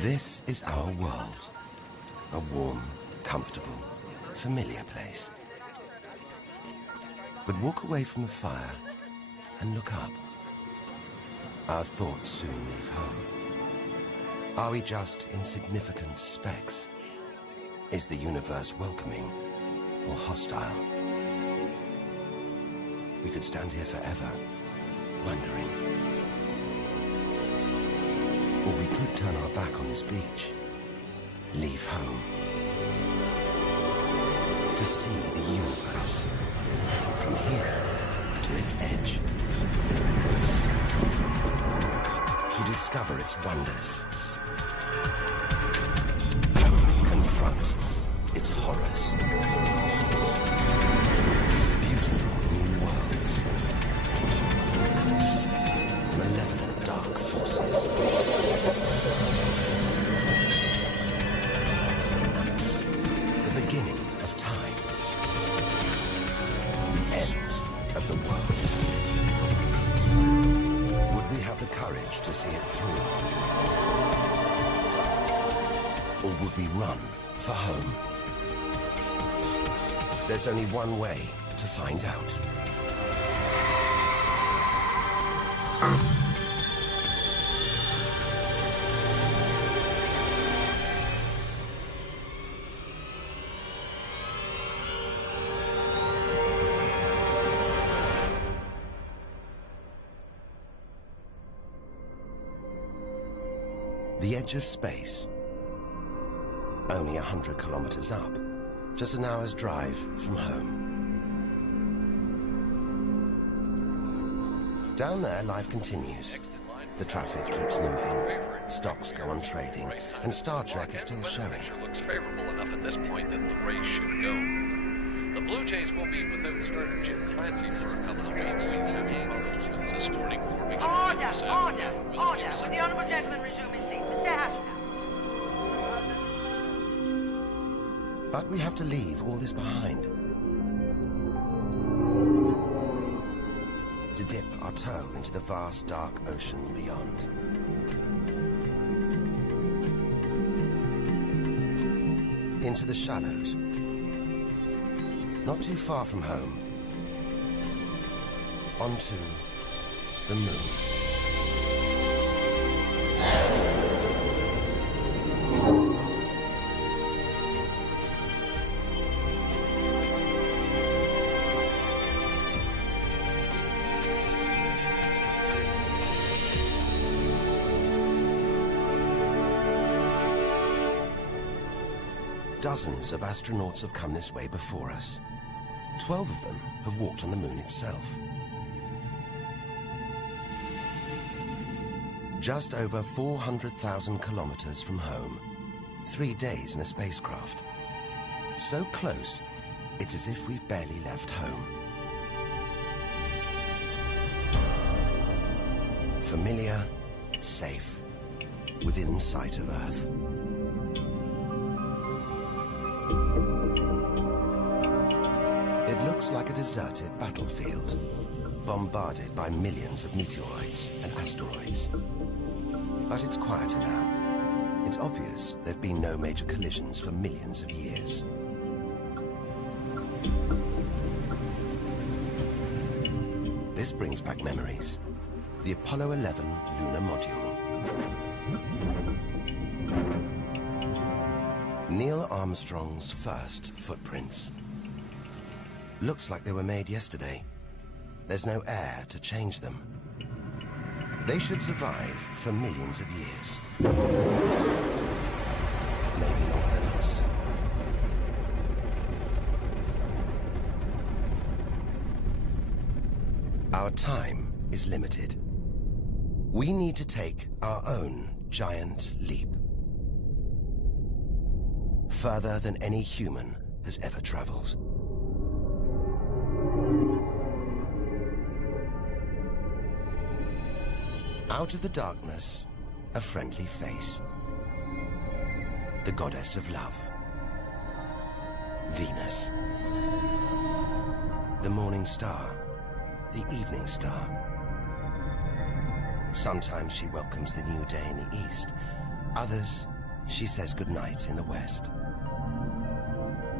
This is our world. A warm, comfortable, familiar place. But walk away from the fire and look up. Our thoughts soon leave home. Are we just insignificant specks? Is the universe welcoming or hostile? We could stand here forever, wondering. Or we could turn our back on this beach, leave home, to see the universe, from here to its edge, to discover its wonders, confront its horrors. Beautiful new worlds, malevolent dark forces. The beginning of time, the end of the world. Would we have the courage to see it through? Or would we run for home? There's only one way to find out. The edge of space. Only 100 kilometers up. Just an hour's drive from home. Down there, life continues. The traffic keeps moving. Stocks go on trading. And Star Trek is still showing. Looks favorable enough at this point that the race should go. The Blue Jays will be without starter Jim Clancy for a couple of weeks. He's having problems this morning. Order! Will the honourable gentleman resume his seat? Mr. Ashton. But we have to leave all this behind. To dip our toe into the vast dark ocean beyond. Into the shallows. Not too far from home. Onto the moon. Dozens of astronauts have come this way before us. 12 of them have walked on the moon itself. Just over 400,000 kilometers from home. 3 days in a spacecraft. So close, it's as if we've barely left home. Familiar, safe, within sight of Earth. It looks like a deserted battlefield, bombarded by millions of meteoroids and asteroids. But it's quieter now. It's obvious there have been no major collisions for millions of years. This brings back memories. The Apollo 11 lunar module. Neil Armstrong's first footprints. Looks like they were made yesterday. There's no air to change them. They should survive for millions of years. Maybe longer than us. Our time is limited. We need to take our own giant leap. Further than any human has ever traveled. Out of the darkness, a friendly face. The goddess of love. Venus. The morning star. The evening star. Sometimes she welcomes the new day in the east. Others, she says goodnight in the west.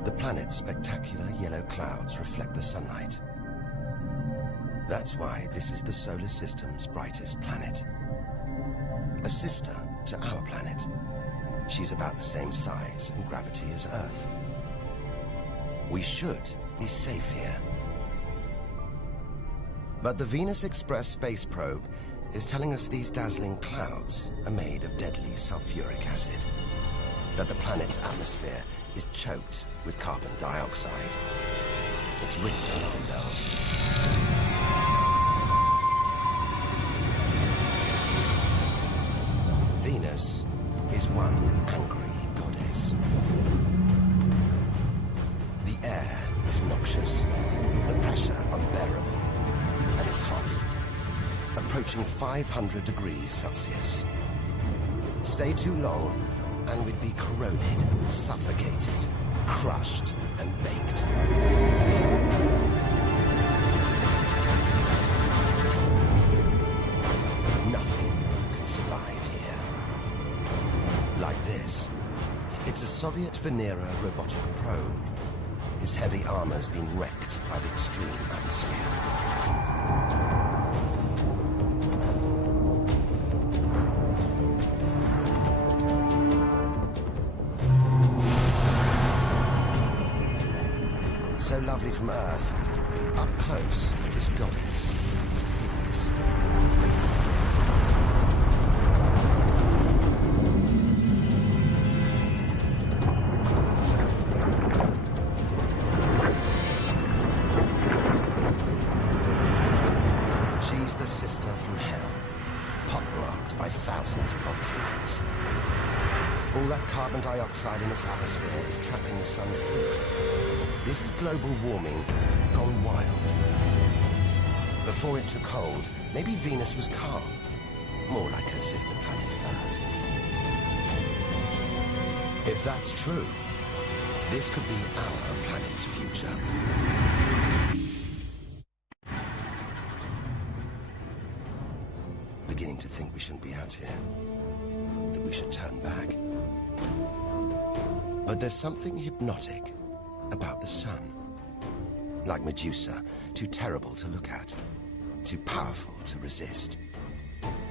The planet's spectacular yellow clouds reflect the sunlight. That's why this is the solar system's brightest planet. A sister to our planet. She's about the same size and gravity as Earth. We should be safe here. But the Venus Express space probe is telling us these dazzling clouds are made of deadly sulfuric acid. That the planet's atmosphere is choked with carbon dioxide. It's ringing alarm bells. Venus is one angry goddess. The air is noxious, the pressure unbearable, and it's hot, approaching 500 degrees Celsius. Stay too long, and we'd be corroded, suffocated, crushed, and baked. Nothing could survive here. Like this. It's a Soviet Venera robotic probe. Its heavy armor's been wrecked by the extreme atmosphere. So lovely from Earth, up close, this goddess is hideous. She's the sister from hell, pockmarked by thousands of volcanoes. All that carbon dioxide in its atmosphere is trapping the sun's heat. This is global warming gone wild. Before it took hold, maybe Venus was calm, more like her sister planet Earth. If that's true, this could be our planet's future. Beginning to think we shouldn't be out here, that we should turn back. But there's something hypnotic about the sun. Like Medusa, too terrible to look at, too powerful to resist,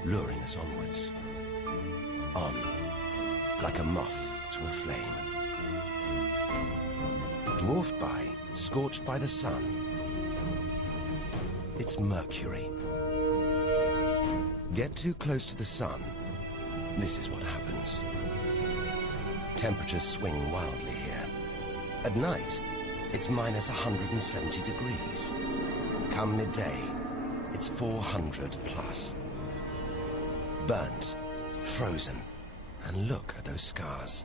luring us onwards. On, like a moth to a flame. Dwarfed by, scorched by the sun, it's Mercury. Get too close to the sun, this is what happens. Temperatures swing wildly here. At night, it's minus 170 degrees. Come midday, it's 400 plus. Burnt, frozen, and look at those scars.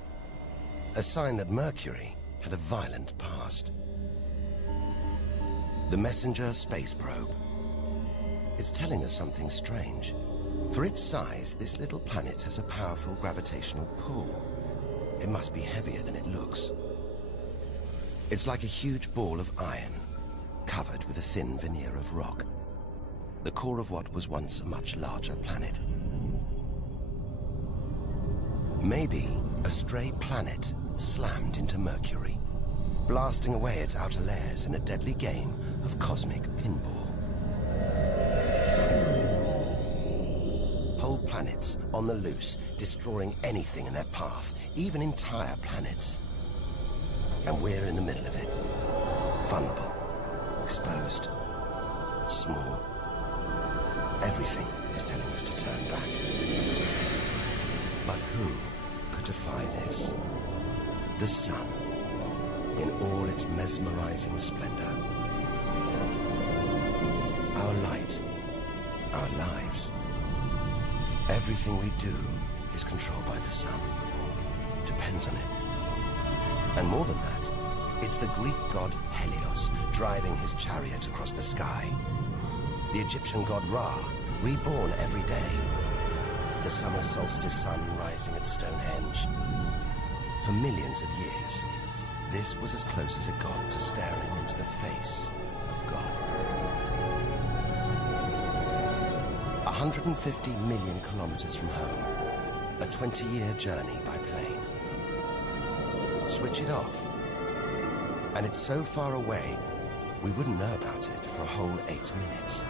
A sign that Mercury had a violent past. The Messenger space probe is telling us something strange. For its size, this little planet has a powerful gravitational pull. It must be heavier than it looks. It's like a huge ball of iron, covered with a thin veneer of rock. The core of what was once a much larger planet. Maybe a stray planet slammed into Mercury, blasting away its outer layers in a deadly game of cosmic pinball. Whole planets on the loose, destroying anything in their path, even entire planets. And we're in the middle of it. Vulnerable, exposed, small. Everything is telling us to turn back. But who could defy this? The sun, in all its mesmerizing splendor. Our light, our lives. Everything we do is controlled by the sun. Depends on it. And more than that, it's the Greek god Helios driving his chariot across the sky. The Egyptian god Ra, reborn every day. The summer solstice sun rising at Stonehenge. For millions of years, this was as close as it got to staring into the face of God. 150 million kilometers from home, a 20-year journey by plane. Switch it off, and it's so far away, we wouldn't know about it for a whole 8 minutes.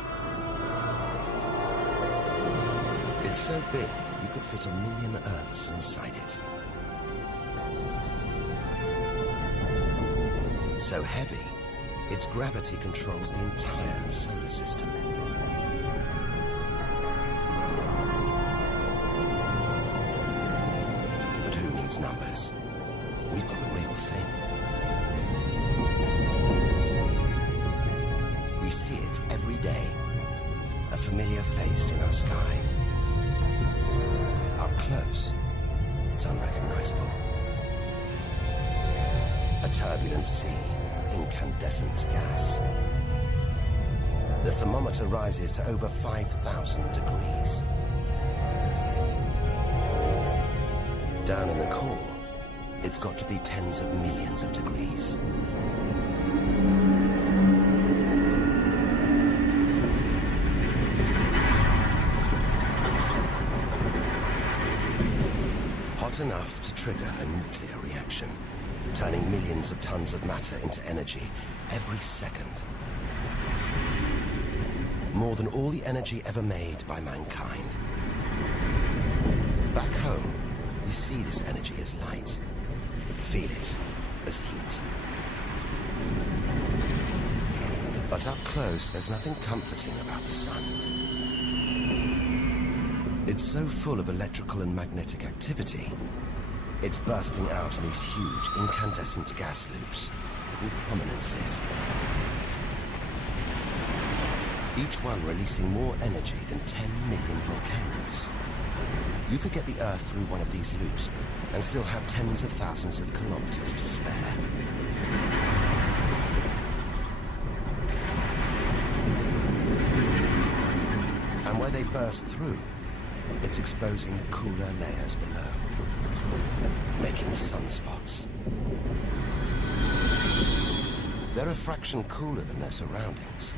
It's so big, you could fit 1 million Earths inside it. So heavy, its gravity controls the entire solar system. But who needs numbers? We've got the real thing. We see it every day, a familiar face in our sky. Up close, it's unrecognizable. A turbulent sea of incandescent gas. The thermometer rises to over 5,000 degrees. Down in the core, it's got to be tens of millions of degrees. Hot enough to trigger a nuclear reaction, turning millions of tons of matter into energy every second. More than all the energy ever made by mankind. Back home, we see this energy as light, feel it as heat. But up close, there's nothing comforting about the sun. It's so full of electrical and magnetic activity, it's bursting out in these huge incandescent gas loops called prominences. Each one releasing more energy than 10 million volcanoes. You could get the Earth through one of these loops and still have tens of thousands of kilometers to spare. And where they burst through, it's exposing the cooler layers below, making sunspots. They're a fraction cooler than their surroundings.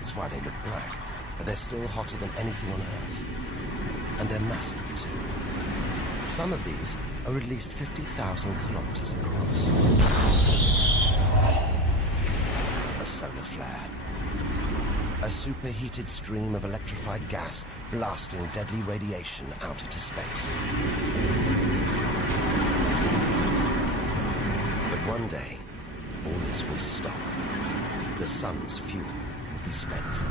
It's why they look black, but they're still hotter than anything on Earth. And they're massive, too. Some of these are at least 50,000 kilometers across. A solar flare. A superheated stream of electrified gas blasting deadly radiation out into space. But one day, all this will stop. The sun's fuel will be spent.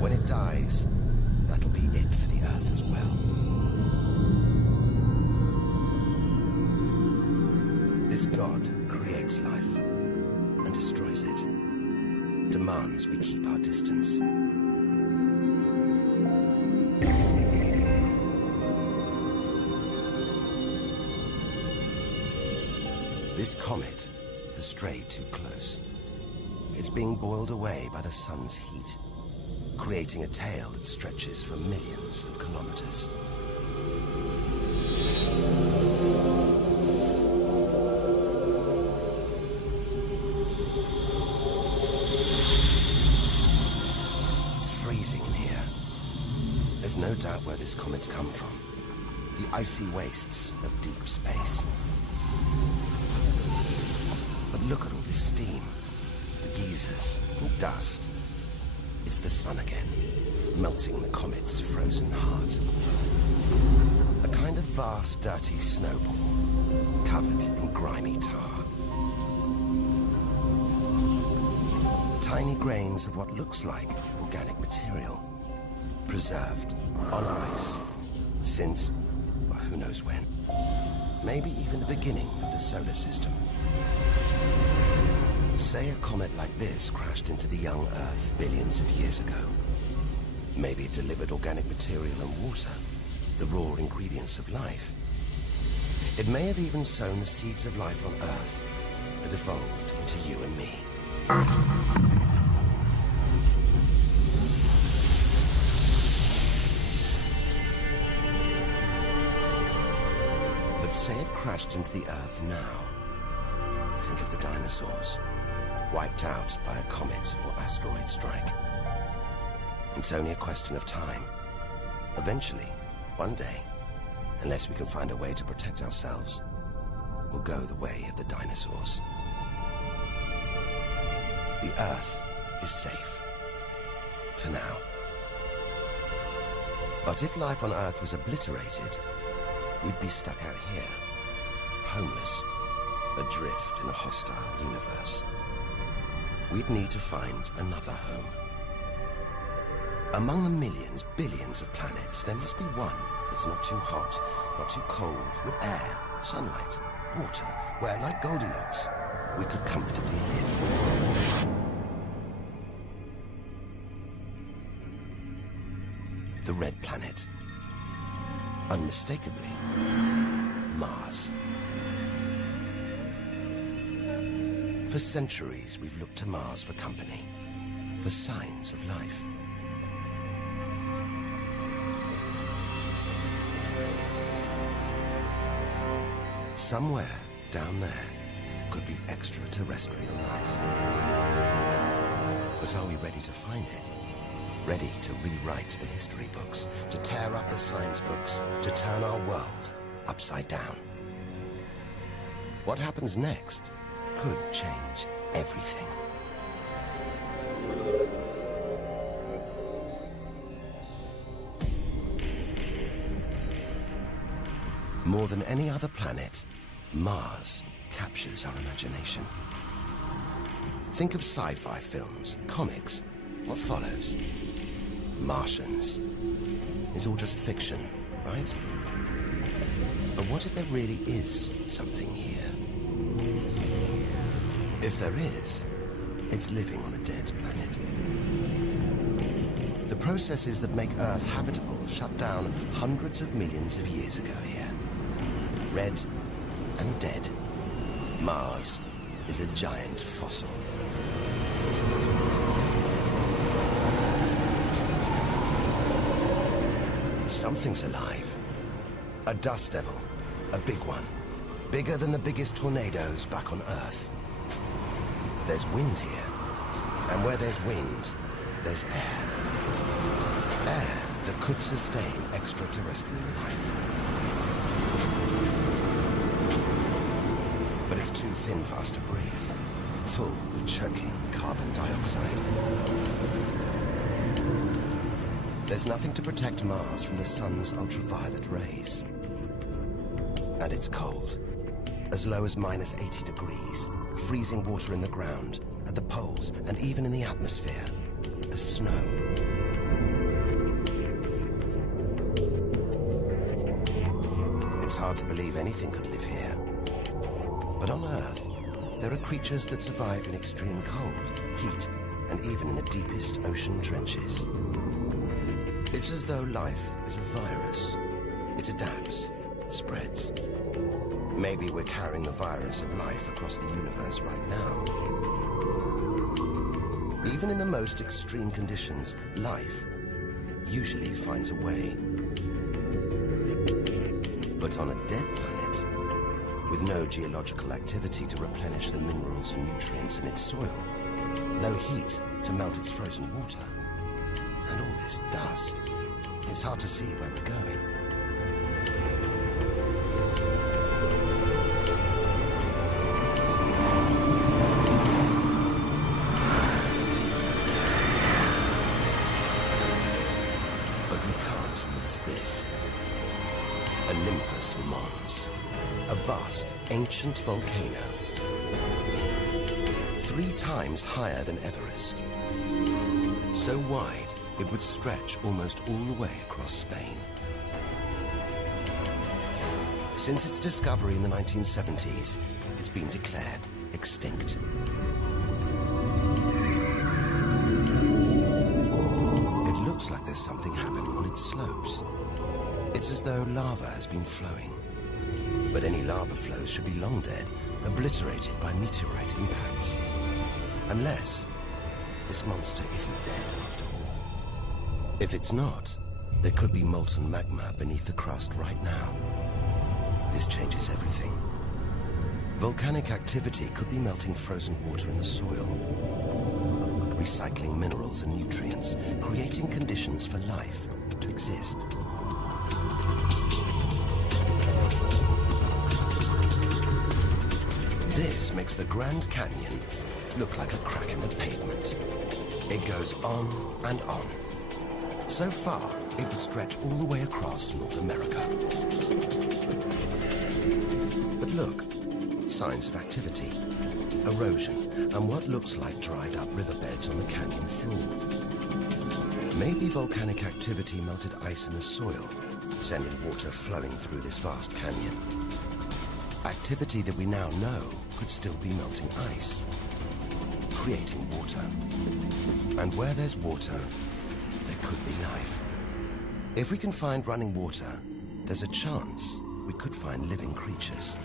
When it dies, that'll be it for the Earth as well. This God creates life and destroys it, demands we keep our distance. This comet has strayed too close. It's being boiled away by the sun's heat, creating a tail that stretches for millions of kilometers. It's freezing in here. There's no doubt where this comet's come from. The icy wastes of deep space. But look at all this steam, the geysers and dust. It's the sun again, melting the comet's frozen heart. A kind of vast, dirty snowball, covered in grimy tar. Tiny grains of what looks like organic material, preserved on ice since, well, who knows when. Maybe even the beginning of the solar system. Say a comet like this crashed into the young Earth billions of years ago. Maybe it delivered organic material and water, the raw ingredients of life. It may have even sown the seeds of life on Earth that evolved into you and me. But say it crashed into the Earth now. Think of the dinosaurs, wiped out by a comet or asteroid strike. It's only a question of time. Eventually, one day, unless we can find a way to protect ourselves, we'll go the way of the dinosaurs. The Earth is safe. For now. But if life on Earth was obliterated, we'd be stuck out here, homeless, adrift in a hostile universe. We'd need to find another home. Among the millions, billions of planets, there must be one that's not too hot, not too cold, with air, sunlight, water, where, like Goldilocks, we could comfortably live. The red planet. Unmistakably, Mars. For centuries, we've looked to Mars for company, for signs of life. Somewhere down there could be extraterrestrial life. But are we ready to find it? Ready to rewrite the history books, to tear up the science books, to turn our world upside down? What happens next could change everything. More than any other planet, Mars captures our imagination. Think of sci-fi films, comics. What follows? Martians. It's all just fiction, right? But what if there really is something here? If there is, it's living on a dead planet. The processes that make Earth habitable shut down hundreds of millions of years ago here. Red and dead. Mars is a giant fossil. Something's alive. A dust devil. A big one. Bigger than the biggest tornadoes back on Earth. There's wind here. And where there's wind, there's air. Air that could sustain extraterrestrial life. But it's too thin for us to breathe. Full of choking carbon dioxide. There's nothing to protect Mars from the sun's ultraviolet rays. And it's cold. As low as -80 degrees. Freezing water in the ground, at the poles, and even in the atmosphere. As snow. It's hard to believe anything could live here. But on Earth, there are creatures that survive in extreme cold, heat, and even in the deepest ocean trenches. It's as though life is a virus. It adapts, spreads. Maybe we're carrying the virus of life across the universe right now. Even in the most extreme conditions, life usually finds a way. But on a dead planet, with no geological activity to replenish the minerals and nutrients in its soil, no heat to melt its frozen water, and all this dust, it's hard to see where we're going. But we can't miss this. Olympus Mons, a vast, ancient volcano. 3 times higher than Everest. So wide, it would stretch almost all the way across Spain. Since its discovery in the 1970s, it's been declared extinct. It looks like there's something happening on its slopes. It's as though lava has been flowing. But any lava flows should be long dead, obliterated by meteorite impacts. Unless this monster isn't dead after all. If it's not, there could be molten magma beneath the crust right now. This changes everything. Volcanic activity could be melting frozen water in the soil, recycling minerals and nutrients, creating conditions for life to exist. This makes the Grand Canyon look like a crack in the pavement. It goes on and on. So far, it would stretch all the way across North America. But look, signs of activity, erosion, and what looks like dried up riverbeds on the canyon floor. Maybe volcanic activity melted ice in the soil, sending water flowing through this vast canyon. Activity that we now know could still be melting ice, creating water. And where there's water, there could be life. If we can find running water, there's a chance we could find living creatures.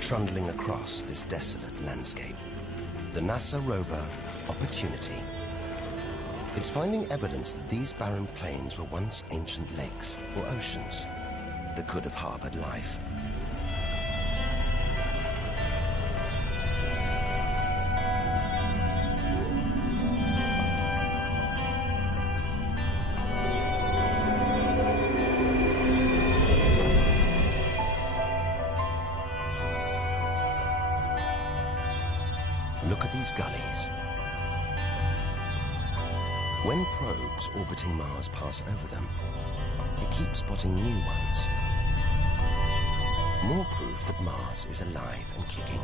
Trundling across this desolate landscape, the NASA rover Opportunity. It's finding evidence that these barren plains were once ancient lakes or oceans that could have harbored life. Look at these gullies. When probes orbiting Mars pass over them, they keep spotting new ones. More proof that Mars is alive and kicking.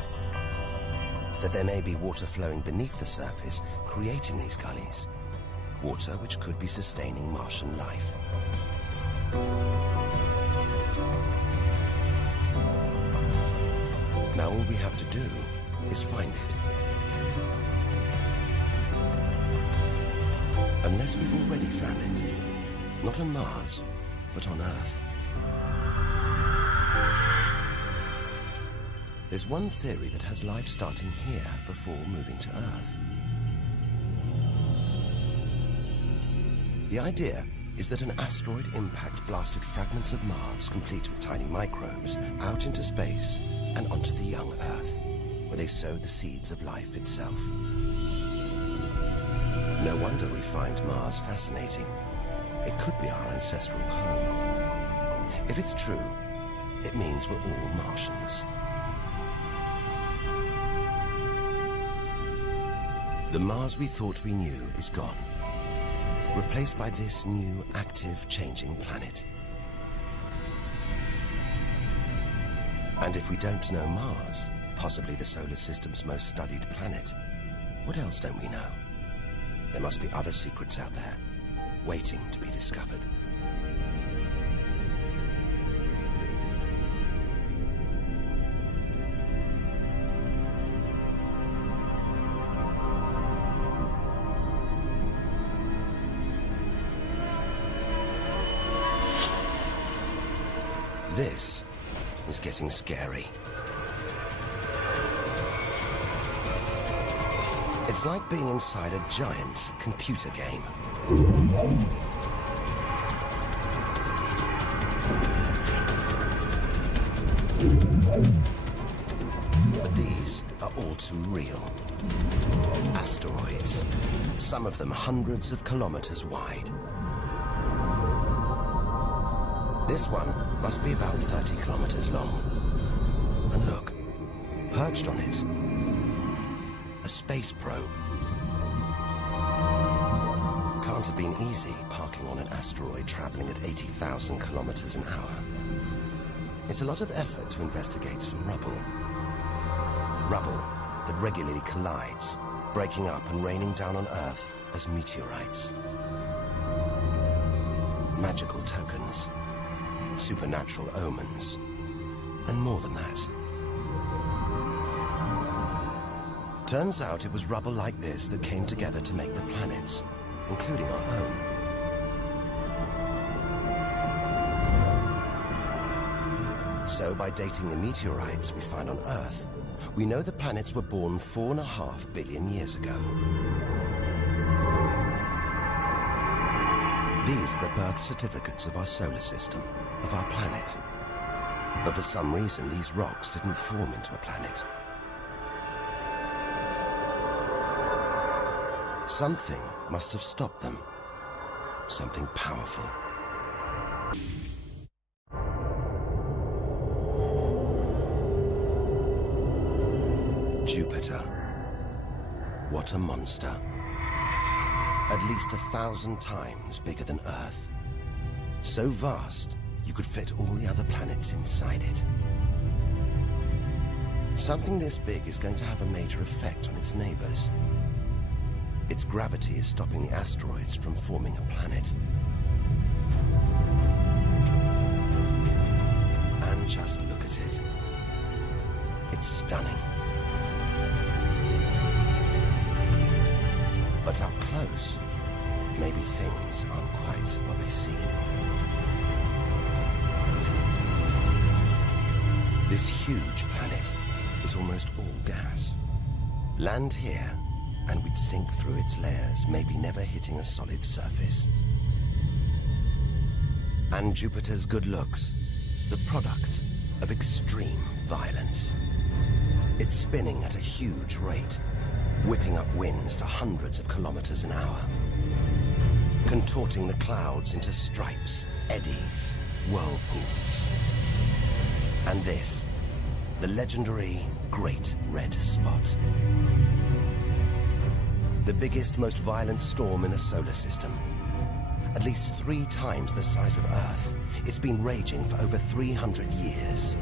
That there may be water flowing beneath the surface, creating these gullies. Water which could be sustaining Martian life. Now all we have to do is find it. Unless we've already found it. Not on Mars, but on Earth. There's one theory that has life starting here before moving to Earth. The idea is that an asteroid impact blasted fragments of Mars, complete with tiny microbes, out into space and onto the young Earth, where they sowed the seeds of life itself. No wonder we find Mars fascinating. It could be our ancestral home. If it's true, it means we're all Martians. The Mars we thought we knew is gone, replaced by this new, active, changing planet. And if we don't know Mars, possibly the solar system's most studied planet, what else don't we know? There must be other secrets out there, waiting to be discovered. This is getting scary. It's like being inside a giant computer game. But these are all too real. Asteroids, some of them hundreds of kilometers wide. This one must be about 30 kilometers long. And look, perched on it, a space probe. Can't have been easy parking on an asteroid traveling at 80,000 kilometers an hour. It's a lot of effort to investigate some rubble. Rubble that regularly collides, breaking up and raining down on Earth as meteorites. Magical tokens, supernatural omens, and more than that. Turns out it was rubble like this that came together to make the planets, including our own. So by dating the meteorites we find on Earth, we know the planets were born 4.5 billion years ago. These are the birth certificates of our solar system, of our planet. But for some reason, these rocks didn't form into a planet. Something must have stopped them. Something powerful. Jupiter. What a monster. At least 1,000 times bigger than Earth. So vast, you could fit all the other planets inside it. Something this big is going to have a major effect on its neighbors. Its gravity is stopping the asteroids from forming a planet. And just look at it. It's stunning. But up close, maybe things aren't quite what they seem. This huge planet is almost all gas. Land here, and we'd sink through its layers, maybe never hitting a solid surface. And Jupiter's good looks, the product of extreme violence. It's spinning at a huge rate, whipping up winds to hundreds of kilometers an hour, contorting the clouds into stripes, eddies, whirlpools. And this, the legendary Great Red Spot. The biggest, most violent storm in the solar system. At least 3 times the size of Earth. It's been raging for over 300 years.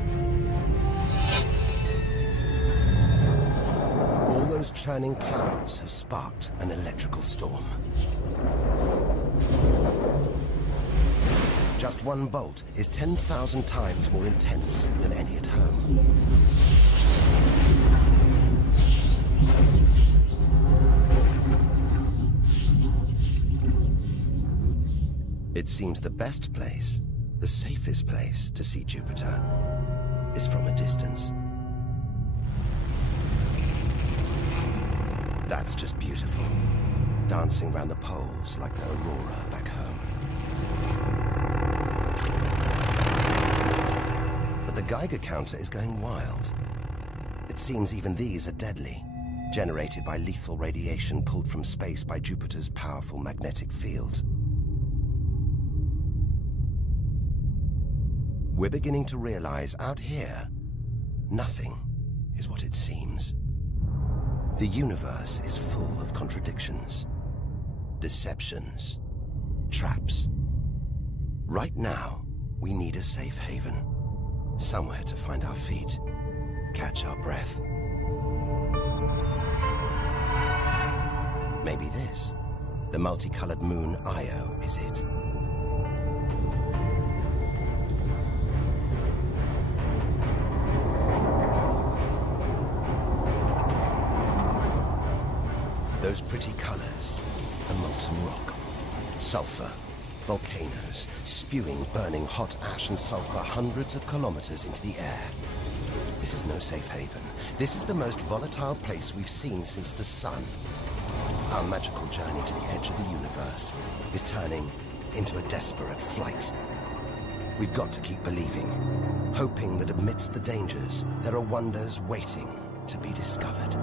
All those churning clouds have sparked an electrical storm. Just one bolt is 10,000 times more intense than any at home. It seems the best place, the safest place to see Jupiter is from a distance. That's just beautiful, dancing round the poles like the aurora back home. But the Geiger counter is going wild. It seems even these are deadly, generated by lethal radiation pulled from space by Jupiter's powerful magnetic field. We're beginning to realize out here, nothing is what it seems. The universe is full of contradictions, deceptions, traps. Right now, we need a safe haven, somewhere to find our feet, catch our breath. Maybe this, the multicolored moon Io, is it? Those pretty colors, a molten rock, sulfur, volcanoes, spewing burning hot ash and sulfur hundreds of kilometers into the air. This is no safe haven. This is the most volatile place we've seen since the sun. Our magical journey to the edge of the universe is turning into a desperate flight. We've got to keep believing, hoping that amidst the dangers, there are wonders waiting to be discovered.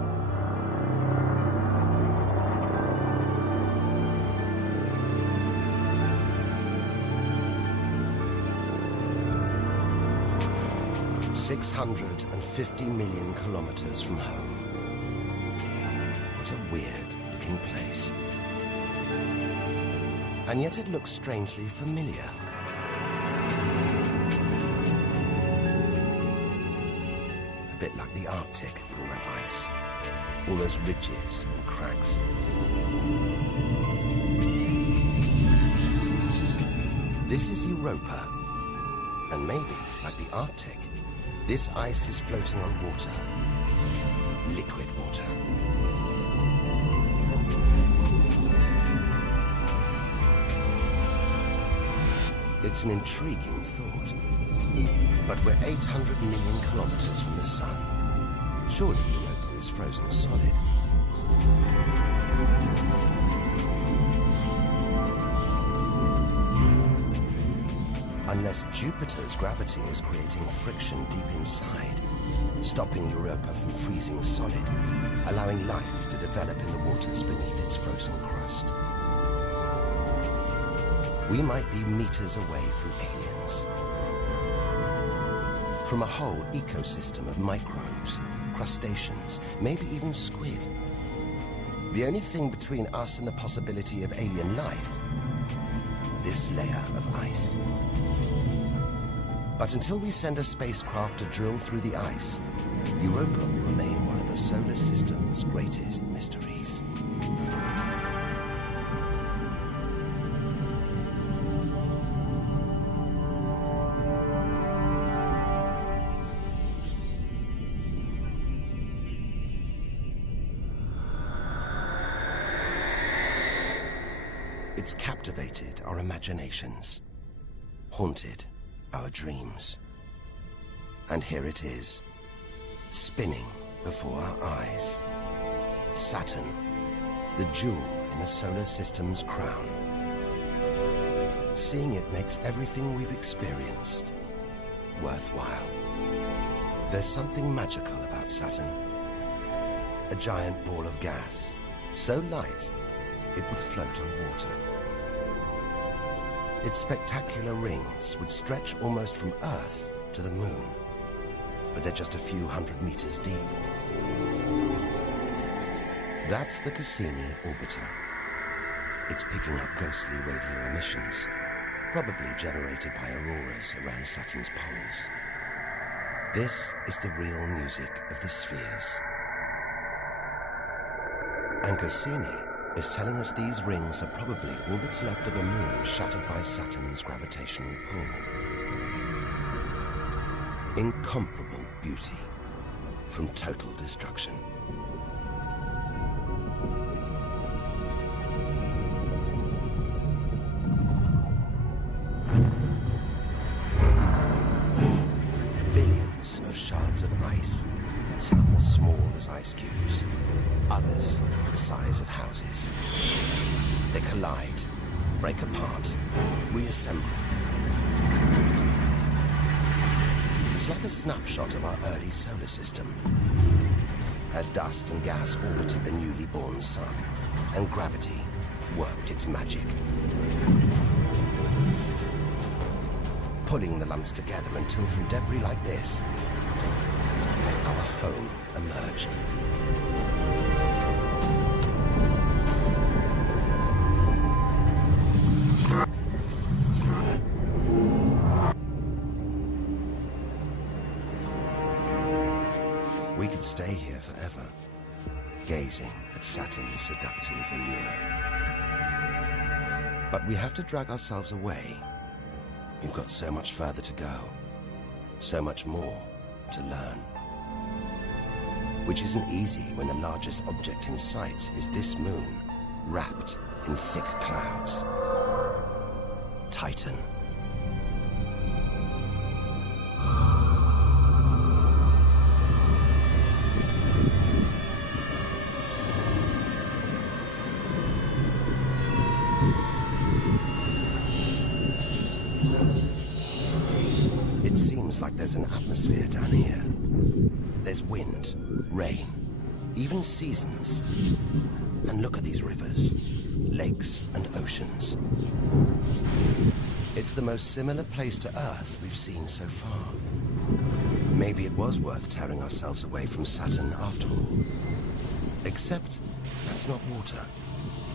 $650 million kilometers from home. What a weird-looking place. And yet it looks strangely familiar. A bit like the Arctic with all that ice. All those ridges and cracks. This is Europa. And maybe, like the Arctic, this ice is floating on water. Liquid water. It's an intriguing thought. But we're 800 million kilometers from the sun. Surely Europa is frozen solid. Unless Jupiter's gravity is creating friction deep inside, stopping Europa from freezing solid, allowing life to develop in the waters beneath its frozen crust. We might be meters away from aliens. From a whole ecosystem of microbes, crustaceans, maybe even squid. The only thing between us and the possibility of alien life, this layer of ice. But until we send a spacecraft to drill through the ice, Europa will remain one of the solar system's greatest mysteries. It's captivated our imaginations, haunted our dreams. And here it is, spinning before our eyes. Saturn, the jewel in the solar system's crown. Seeing it makes everything we've experienced worthwhile. There's something magical about Saturn. A giant ball of gas, so light it would float on water. Its spectacular rings would stretch almost from Earth to the Moon, but they're just a few hundred meters deep. That's the Cassini orbiter. It's picking up ghostly radio emissions, probably generated by auroras around Saturn's poles. This is the real music of the spheres. And Cassini is telling us these rings are probably all that's left of a moon shattered by Saturn's gravitational pull. Incomparable beauty from total destruction. Billions of shards of ice, some as small as ice cubes, others the size of houses. They collide, break apart, reassemble. It's like a snapshot of our early solar system, as dust and gas orbited the newly born sun, and gravity worked its magic, pulling the lumps together until from debris like this, our home emerged. We could stay here forever, gazing at Saturn's seductive allure. But we have to drag ourselves away. We've got so much further to go, so much more to learn. Which isn't easy when the largest object in sight is this moon, wrapped in thick clouds. Titan. It seems like there's an atmosphere down here. There's wind, rain, even seasons. And look at these rivers, lakes and oceans. It's the most similar place to Earth we've seen so far. Maybe it was worth tearing ourselves away from Saturn after all. Except that's not water.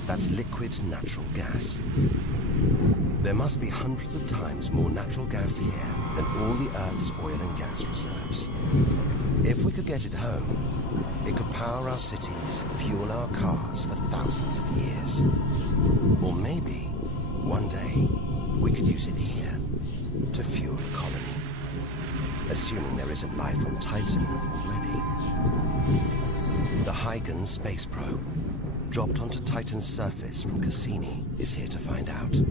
That's liquid natural gas. There must be hundreds of times more natural gas here than all the Earth's oil and gas reserves. If we could get it home, it could power our cities, fuel our cars for thousands of years. Or maybe, one day, we could use it here to fuel a colony. Assuming there isn't life on Titan already. The Huygens space probe, dropped onto Titan's surface from Cassini, is here to find out.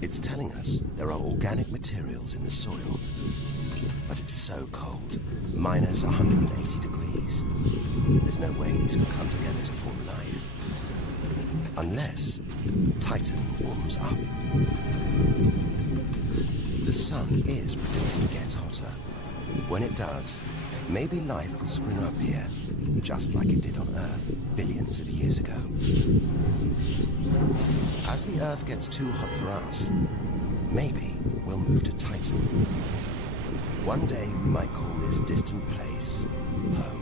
It's telling us there are organic materials in the soil, but it's so cold, minus 180 degrees. There's no way these can come together to form life. Unless Titan warms up. The sun is predicted to get hotter. When it does, Maybe life will spring up here, just like it did on Earth billions of years ago. As the Earth gets too hot for us, maybe we'll move to Titan. One day we might call this distant place home.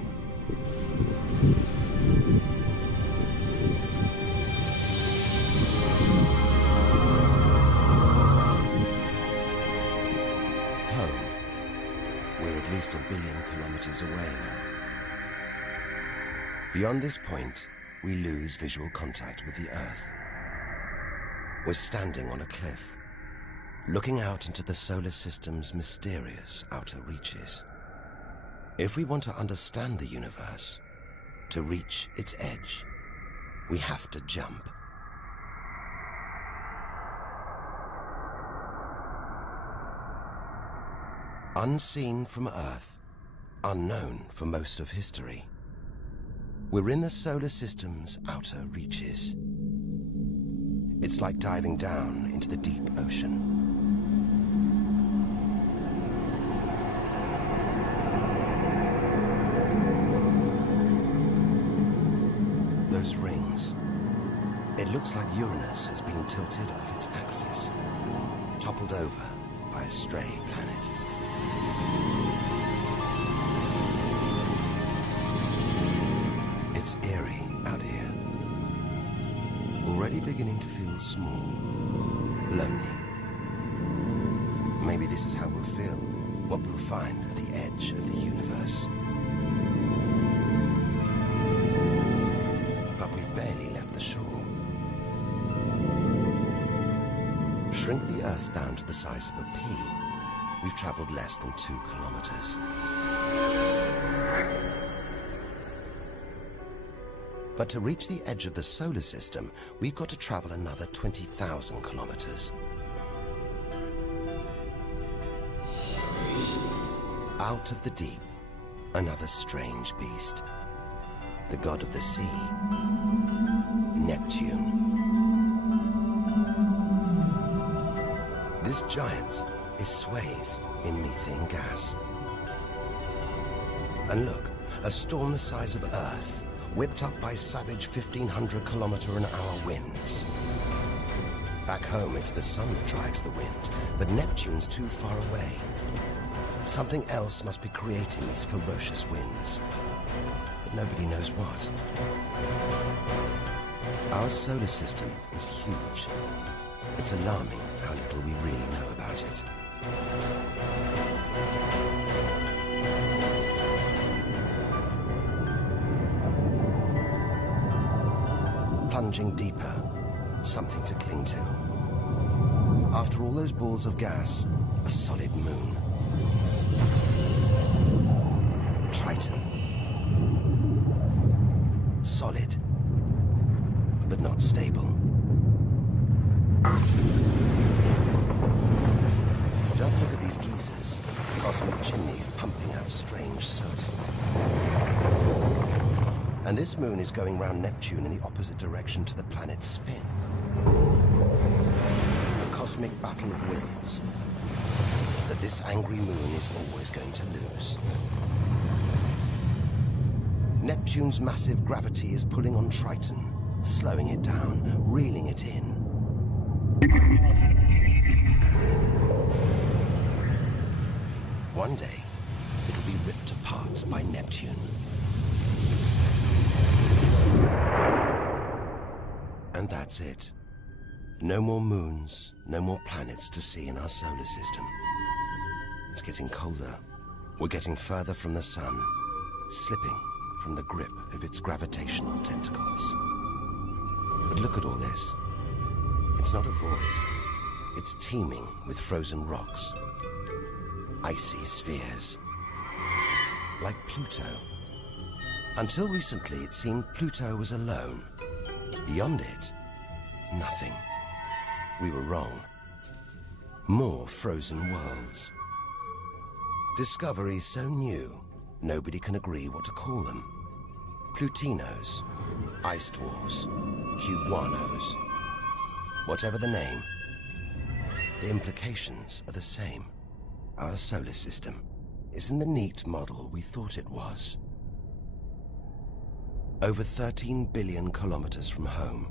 We're at least 1 billion kilometers away now. Beyond this point, we lose visual contact with the Earth. We're standing on a cliff, looking out into the solar system's mysterious outer reaches. If we want to understand the universe, to reach its edge, we have to jump. Unseen from Earth, unknown for most of history, we're in the solar system's outer reaches. It's like diving down into the deep ocean. Those rings, it looks like Uranus has been tilted off its axis, toppled over by a stray planet. It's eerie out here. Already beginning to feel small, lonely. Maybe this is how we'll feel, what we'll find at the edge of the universe. But we've barely left the shore. Shrink the Earth down to the size of a pea. We've traveled less than 2 kilometers. But to reach the edge of the solar system, we've got to travel another 20,000 kilometers. Out of the deep, another strange beast. The god of the sea, Neptune. This giant is swathed in methane gas. And look, a storm the size of Earth, whipped up by savage 1,500-kilometer-an-hour winds. Back home, it's the sun that drives the wind, but Neptune's too far away. Something else must be creating these ferocious winds, but nobody knows what. Our solar system is huge. It's alarming how little we really know about it. Plunging deeper, something to cling to. After all those balls of gas, a solid moon. Triton. Solid, but not stable. Just look at these geysers, cosmic chimneys pumping out strange soot. And this moon is going round Neptune in the opposite direction to the planet's spin. A cosmic battle of wills that this angry moon is always going to lose. Neptune's massive gravity is pulling on Triton, slowing it down, reeling it in. One day, it'll be ripped apart by Neptune. And that's it. No more moons, no more planets to see in our solar system. It's getting colder. We're getting further from the sun, slipping from the grip of its gravitational tentacles. But look at all this. It's not a void. It's teeming with frozen rocks, icy spheres, like Pluto. Until recently, it seemed Pluto was alone. Beyond it, nothing. We were wrong. More frozen worlds. Discoveries so new, nobody can agree what to call them. Plutinos, ice dwarfs, cubanos. Whatever the name, the implications are the same. Our solar system isn't the neat model we thought it was. Over 13 billion kilometers from home,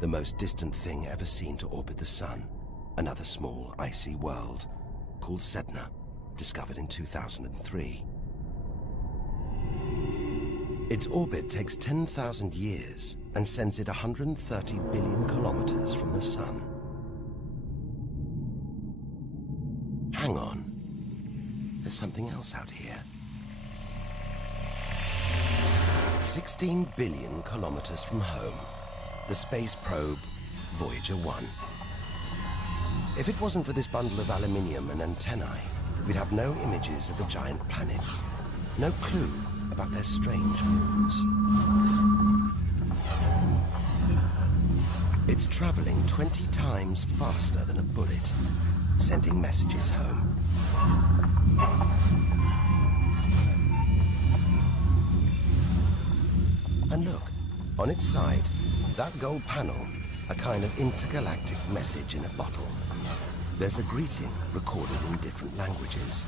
the most distant thing ever seen to orbit the Sun, another small, icy world called Sedna, discovered in 2003. Its orbit takes 10,000 years and sends it 130 billion kilometers from the Sun. Hang on. There's something else out here. 16 billion kilometers from home, the space probe Voyager 1. If it wasn't for this bundle of aluminium and antennae, we'd have no images of the giant planets, no clue about their strange moons. It's traveling 20 times faster than a bullet, sending messages home. And look, on its side, that gold panel, a kind of intergalactic message in a bottle. There's a greeting recorded in different languages.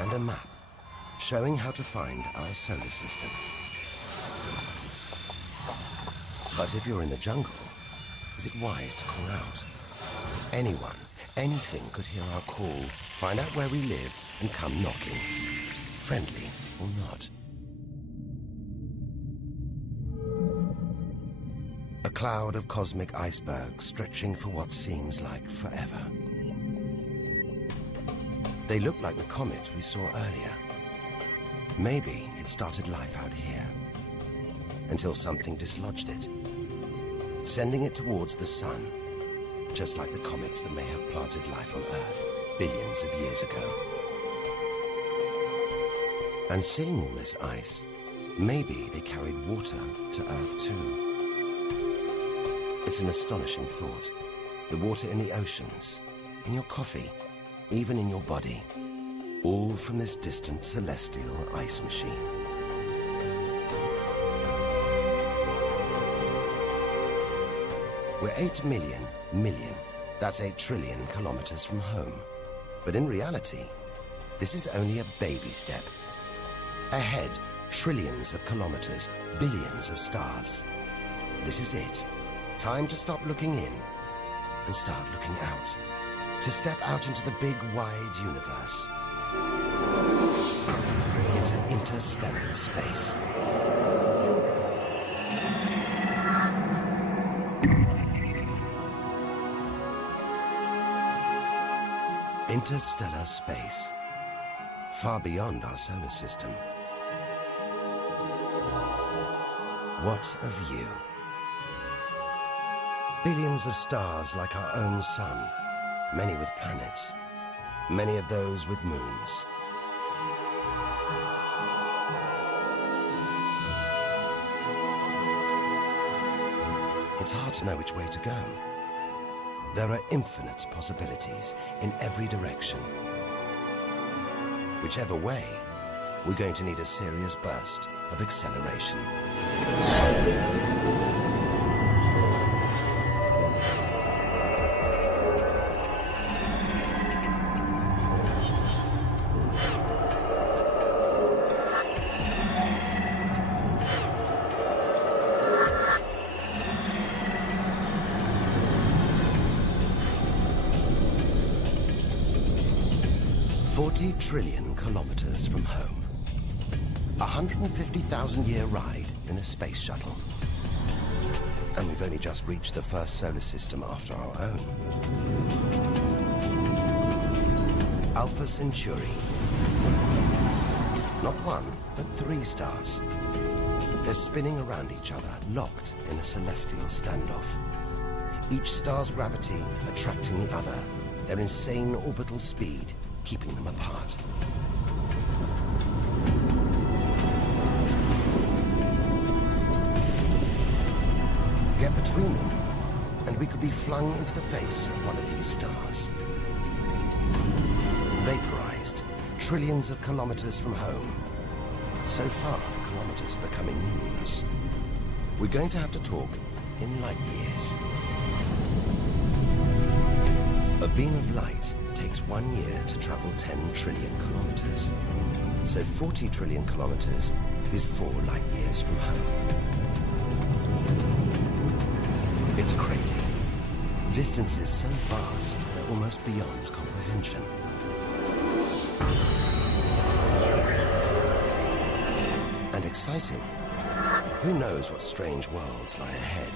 And a map showing how to find our solar system. But if you're in the jungle, is it wise to call out? Anyone, anything could hear our call, find out where we live, and come knocking. Friendly or not. A cloud of cosmic icebergs stretching for what seems like forever. They look like the comet we saw earlier. Maybe it started life out here, until something dislodged it, sending it towards the Sun, just like the comets that may have planted life on Earth billions of years ago. And seeing all this ice, maybe they carried water to Earth too. It's an astonishing thought. The water in the oceans, in your coffee, even in your body, all from this distant celestial ice machine. We're 8 million, that's 8 trillion kilometers from home. But in reality, this is only a baby step. Ahead, trillions of kilometers, billions of stars. This is it. Time to stop looking in and start looking out. To step out into the big, wide universe. Into interstellar space. Interstellar space. Far beyond our solar system. What a view. Billions of stars like our own sun, many with planets, many of those with moons. It's hard to know which way to go. There are infinite possibilities in every direction. Whichever way, we're going to need a serious burst of acceleration. Trillion kilometers from home. 150,000-year ride in a space shuttle. And we've only just reached the first solar system after our own. Alpha Centauri. Not one, but 3 stars. They're spinning around each other, locked in a celestial standoff. Each star's gravity attracting the other, their insane orbital speed keeping them apart. Get between them, and we could be flung into the face of one of these stars. Vaporized, trillions of kilometers from home. So far, the kilometers are becoming meaningless. we're going to have to talk in light years. A beam of light takes 1 year to travel 10 trillion kilometers. So 40 trillion kilometers is 4 light years from home. It's crazy. Distances so vast, they're almost beyond comprehension. And exciting. Who knows what strange worlds lie ahead?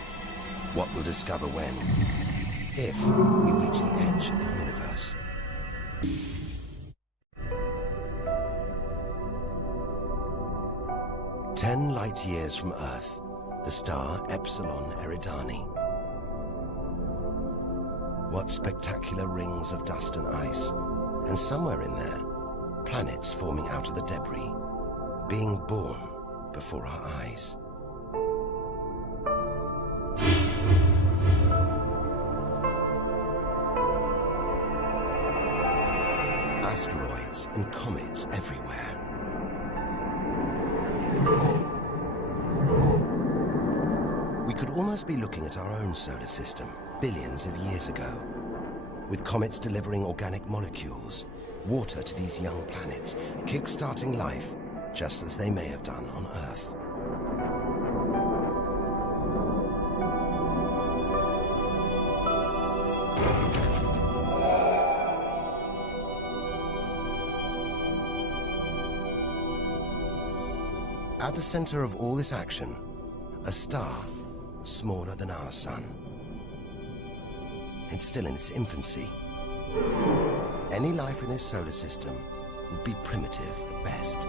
What we'll discover when, if we reach the edge of the universe. "10 light years from Earth, the star Epsilon Eridani. What spectacular rings of dust and ice, and somewhere in there, planets forming out of the debris, being born before our eyes. Asteroids and comets everywhere. We could almost be looking at our own solar system billions of years ago, with comets delivering organic molecules, water to these young planets, kick-starting life, just as they may have done on Earth. At the center of all this action, a star smaller than our sun. It's still in its infancy. Any life in this solar system would be primitive at best.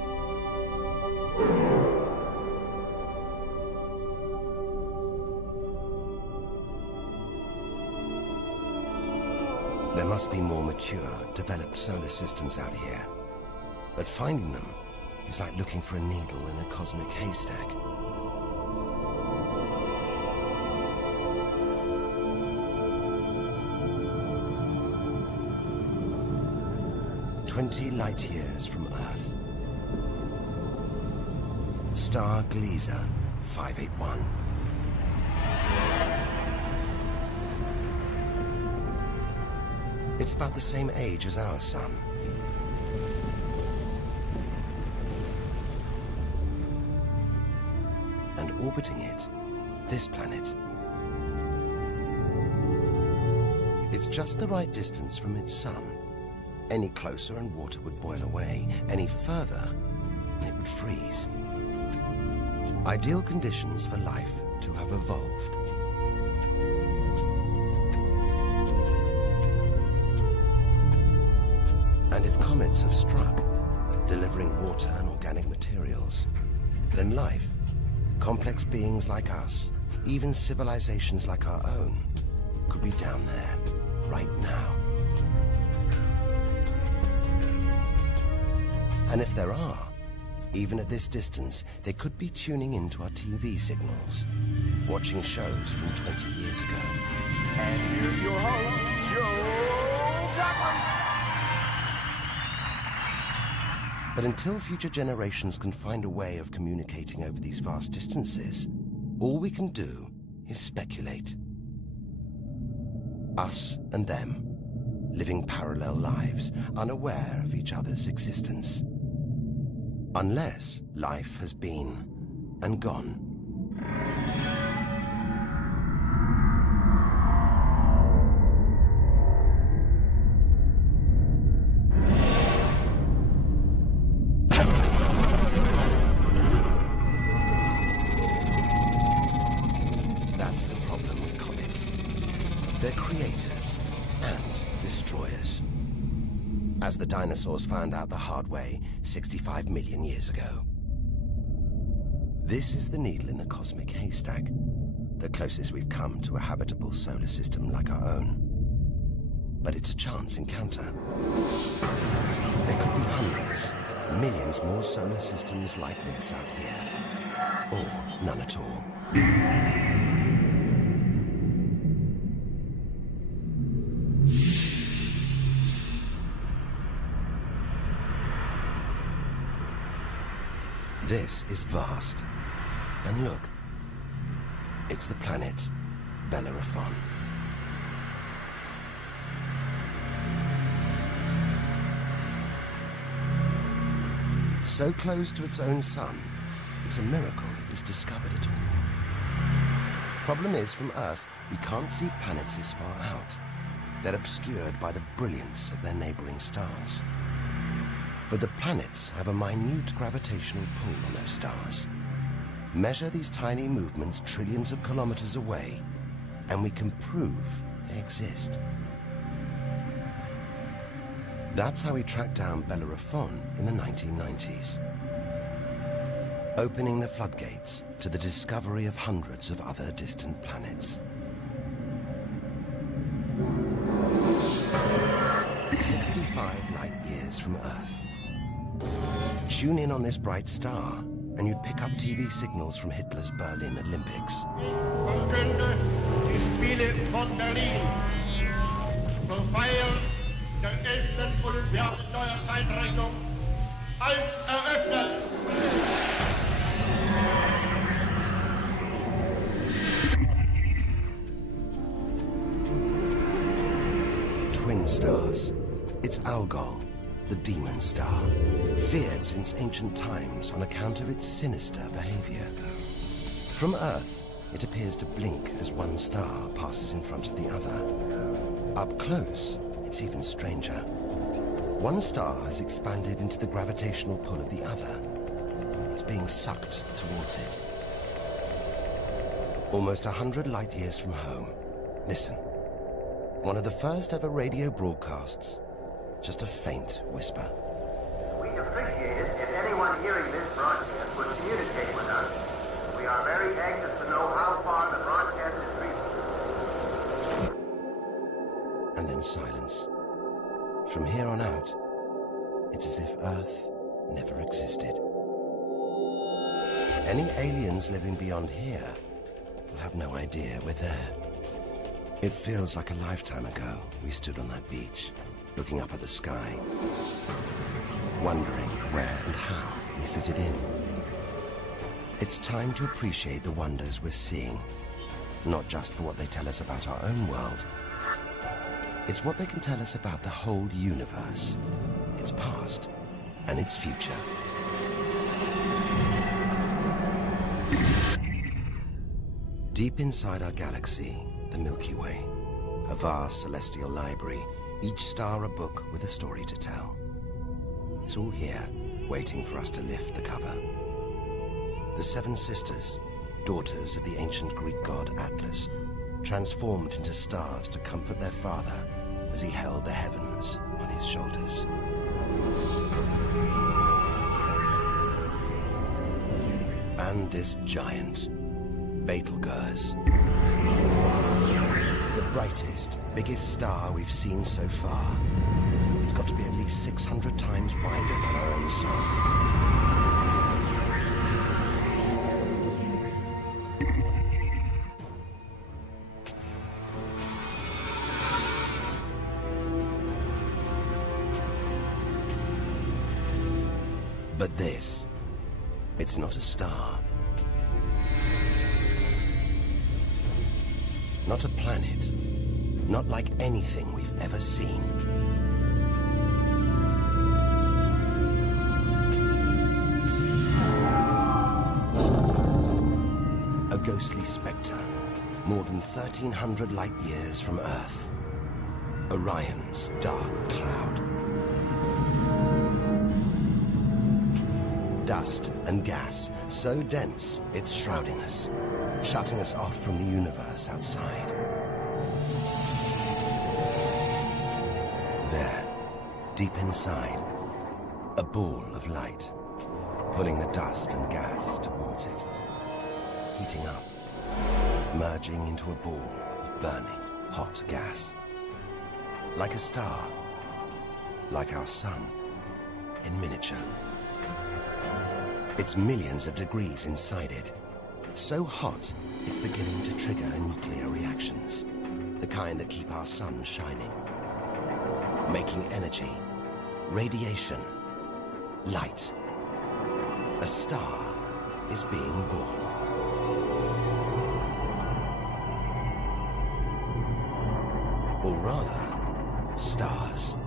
There must be more mature, developed solar systems out here. But finding them is like looking for a needle in a cosmic haystack. "20 light years from Earth. Star Gliese 581. It's about the same age as our sun. And orbiting it, this planet. It's just the right distance from its sun. Any closer and water would boil away. Any further, and it would freeze. Ideal conditions for life to have evolved. And if comets have struck, delivering water and organic materials, then life, complex beings like us, even civilizations like our own, could be down there, right now. And if there are, even at this distance, they could be tuning into our TV signals, watching shows from 20 years ago. And here's your host, Joe Duckman. But until future generations can find a way of communicating over these vast distances, all we can do is speculate. Us and them, living parallel lives, unaware of each other's existence. Unless life has been and gone. That's the problem with comets. They're creators and destroyers. As the dinosaurs found out the hard way 65 million years ago. This is the needle in the cosmic haystack, the closest we've come to a habitable solar system like our own. But it's a chance encounter. There could be hundreds, millions more solar systems like this out here. Or none at all. This is vast. And look, It's the planet Bellerophon. So close to its own sun, it's a miracle it was discovered at all. Problem is, from Earth, we can't see planets this far out. They're obscured by the brilliance of their neighboring stars. But the planets have a minute gravitational pull on those stars. Measure these tiny movements trillions of kilometers away, and we can prove they exist. That's how we tracked down Bellerophon in the 1990s, opening the floodgates to the discovery of hundreds of other distant planets. 65 light years from Earth. Tune in on this bright star, and you'd pick up TV signals from Hitler's Berlin Olympics. Verkünde die Spiele von Berlin zur Feier der 11. Olympiade neuer Zeitrechnung als eröffnet. Twin stars. It's Algol, the demon star, feared since ancient times on account of its sinister behavior. From Earth, it appears to blink as one star passes in front of the other. Up close, it's even stranger. One star has expanded into the gravitational pull of the other. It's being sucked towards it. Almost 100 light years from home. Listen. One of the first ever radio broadcasts. Just a faint whisper. We'd appreciate it if anyone hearing this broadcast would communicate with us. We are very anxious to know how far the broadcast is reaching. And then silence. From here on out, it's as if Earth never existed. Any aliens living beyond here will have no idea we're there. It feels like a lifetime ago we stood on that beach, looking up at the sky, wondering where and how we fitted in. It's time to appreciate the wonders we're seeing, not just for what they tell us about our own world. It's what they can tell us about the whole universe, its past and its future. Deep inside our galaxy, the Milky Way, a vast celestial library, each star a book with a story to tell. It's all here, waiting for us to lift the cover. The seven sisters, daughters of the ancient Greek god Atlas, transformed into stars to comfort their father as he held the heavens on his shoulders. And this giant, Betelgeuse. The brightest, biggest star we've seen so far. It's got to be at least 600 times wider than our own sun. But this, it's not a star. Not a planet. Not like anything we've ever seen. A ghostly spectre, more than 1,300 light years from Earth. Orion's dark cloud. Dust and gas, so dense it's shrouding us, shutting us off from the universe outside. There, deep inside, a ball of light, pulling the dust and gas towards it, heating up, merging into a ball of burning, hot gas. Like a star, like our sun, in miniature. It's millions of degrees inside it. So hot, it's beginning to trigger nuclear reactions, the kind that keep our sun shining. Making energy, radiation, light. A star is being born. stars.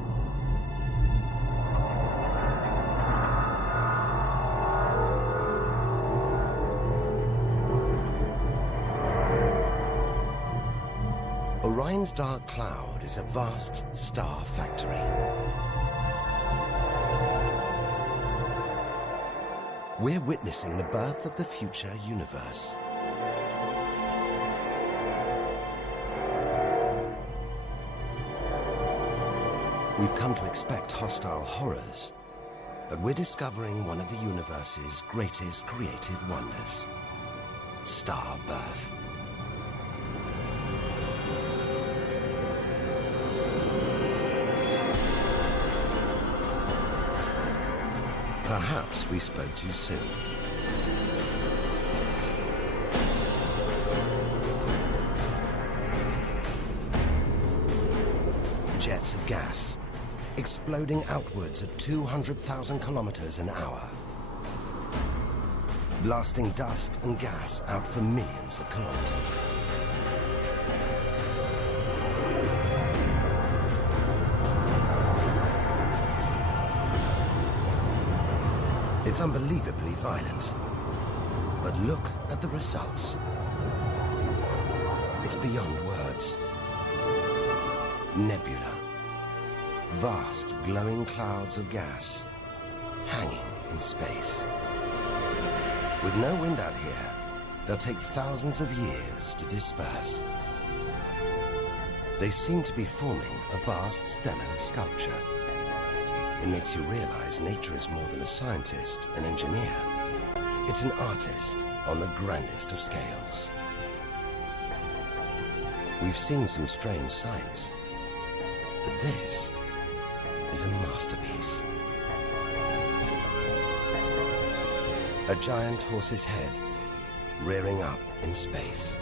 Orion's dark cloud is a vast star factory. We're witnessing the birth of the future universe. We've come to expect hostile horrors, but we're discovering one of the universe's greatest creative wonders: star birth. Perhaps we spoke too soon. Jets of gas, exploding outwards at 200,000 kilometers an hour, blasting dust and gas out for millions of kilometers. It's unbelievably violent, but look at the results. It's beyond words. Nebula. Vast, glowing clouds of gas hanging in space. With no wind out here, they'll take thousands of years to disperse. They seem to be forming a vast stellar sculpture. It makes you realize nature is more than a scientist, an engineer. It's an artist on the grandest of scales. We've seen some strange sights, but this is a masterpiece. A giant horse's head rearing up in space.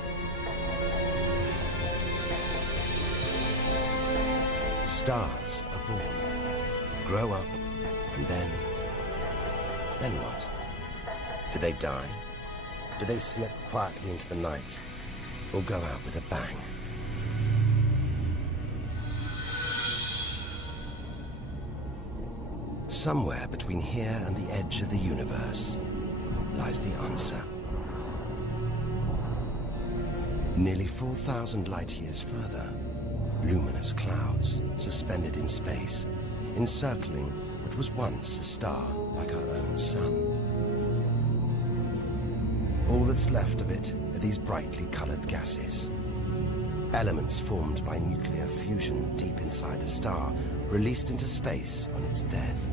Stars are born, grow up, and then what? Do they die? Do they slip quietly into the night, or go out with a bang? Somewhere between here and the edge of the universe lies the answer. Nearly 4,000 light-years further, luminous clouds suspended in space, encircling what was once a star like our own sun. All that's left of it are these brightly colored gases. Elements formed by nuclear fusion deep inside the star, released into space on its death.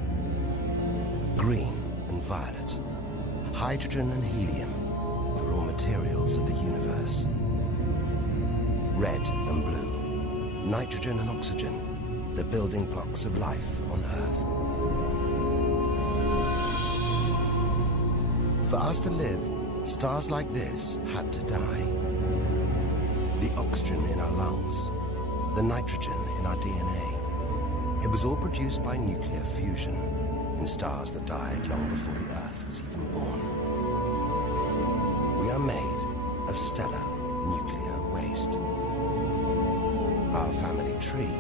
Green and violet, hydrogen and helium, the raw materials of the universe. Red and blue, nitrogen and oxygen, the building blocks of life on Earth. For us to live, stars like this had to die. The oxygen in our lungs, the nitrogen in our DNA, it was all produced by nuclear fusion in stars that died long before the Earth was even born. We are made of stellar nuclear waste. Our family tree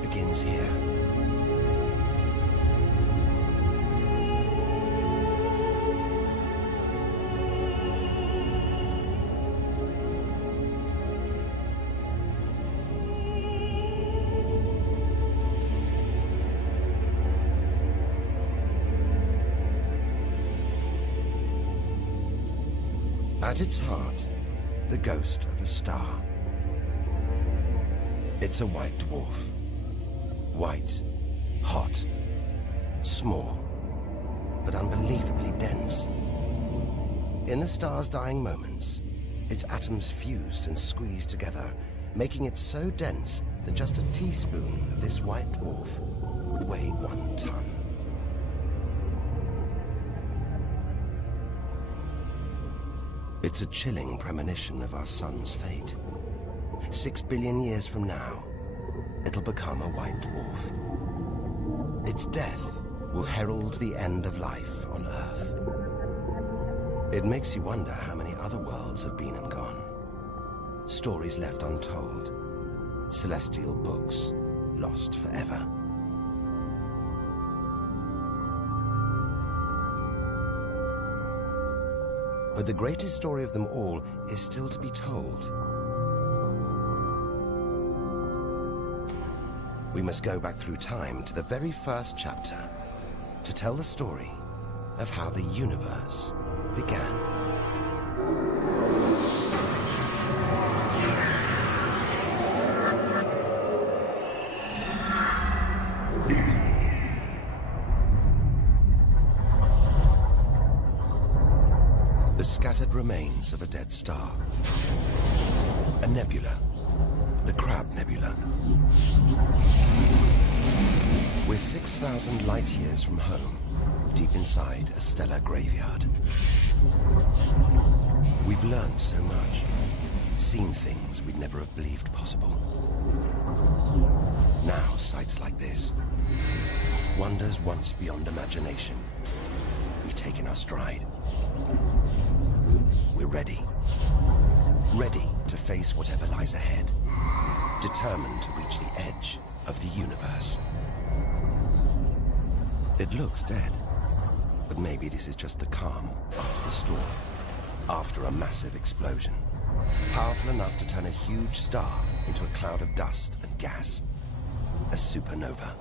begins here. At its heart, the ghost of a star. It's a white dwarf. White, hot, small, but unbelievably dense. In the star's dying moments, its atoms fused and squeezed together, making it so dense that just a teaspoon of this white dwarf would weigh 1 ton. It's a chilling premonition of our sun's fate. 6 billion years from now, it'll become a white dwarf. Its death will herald the end of life on Earth. It makes you wonder how many other worlds have been and gone. Stories left untold, celestial books, lost forever. But the greatest story of them all is still to be told. We must go back through time to the very first chapter to tell the story of how the universe began. The scattered remains of a dead star. A nebula, the Crab Nebula. We're 6,000 light years from home, deep inside a stellar graveyard. We've learned so much, seen things we'd never have believed possible. Now, sights like this, wonders once beyond imagination, we take in our stride. We're ready. Ready to face whatever lies ahead. Determined to reach the edge of the universe. It looks dead, but maybe this is just the calm after the storm. After a massive explosion. Powerful enough to turn a huge star into a cloud of dust and gas. A supernova.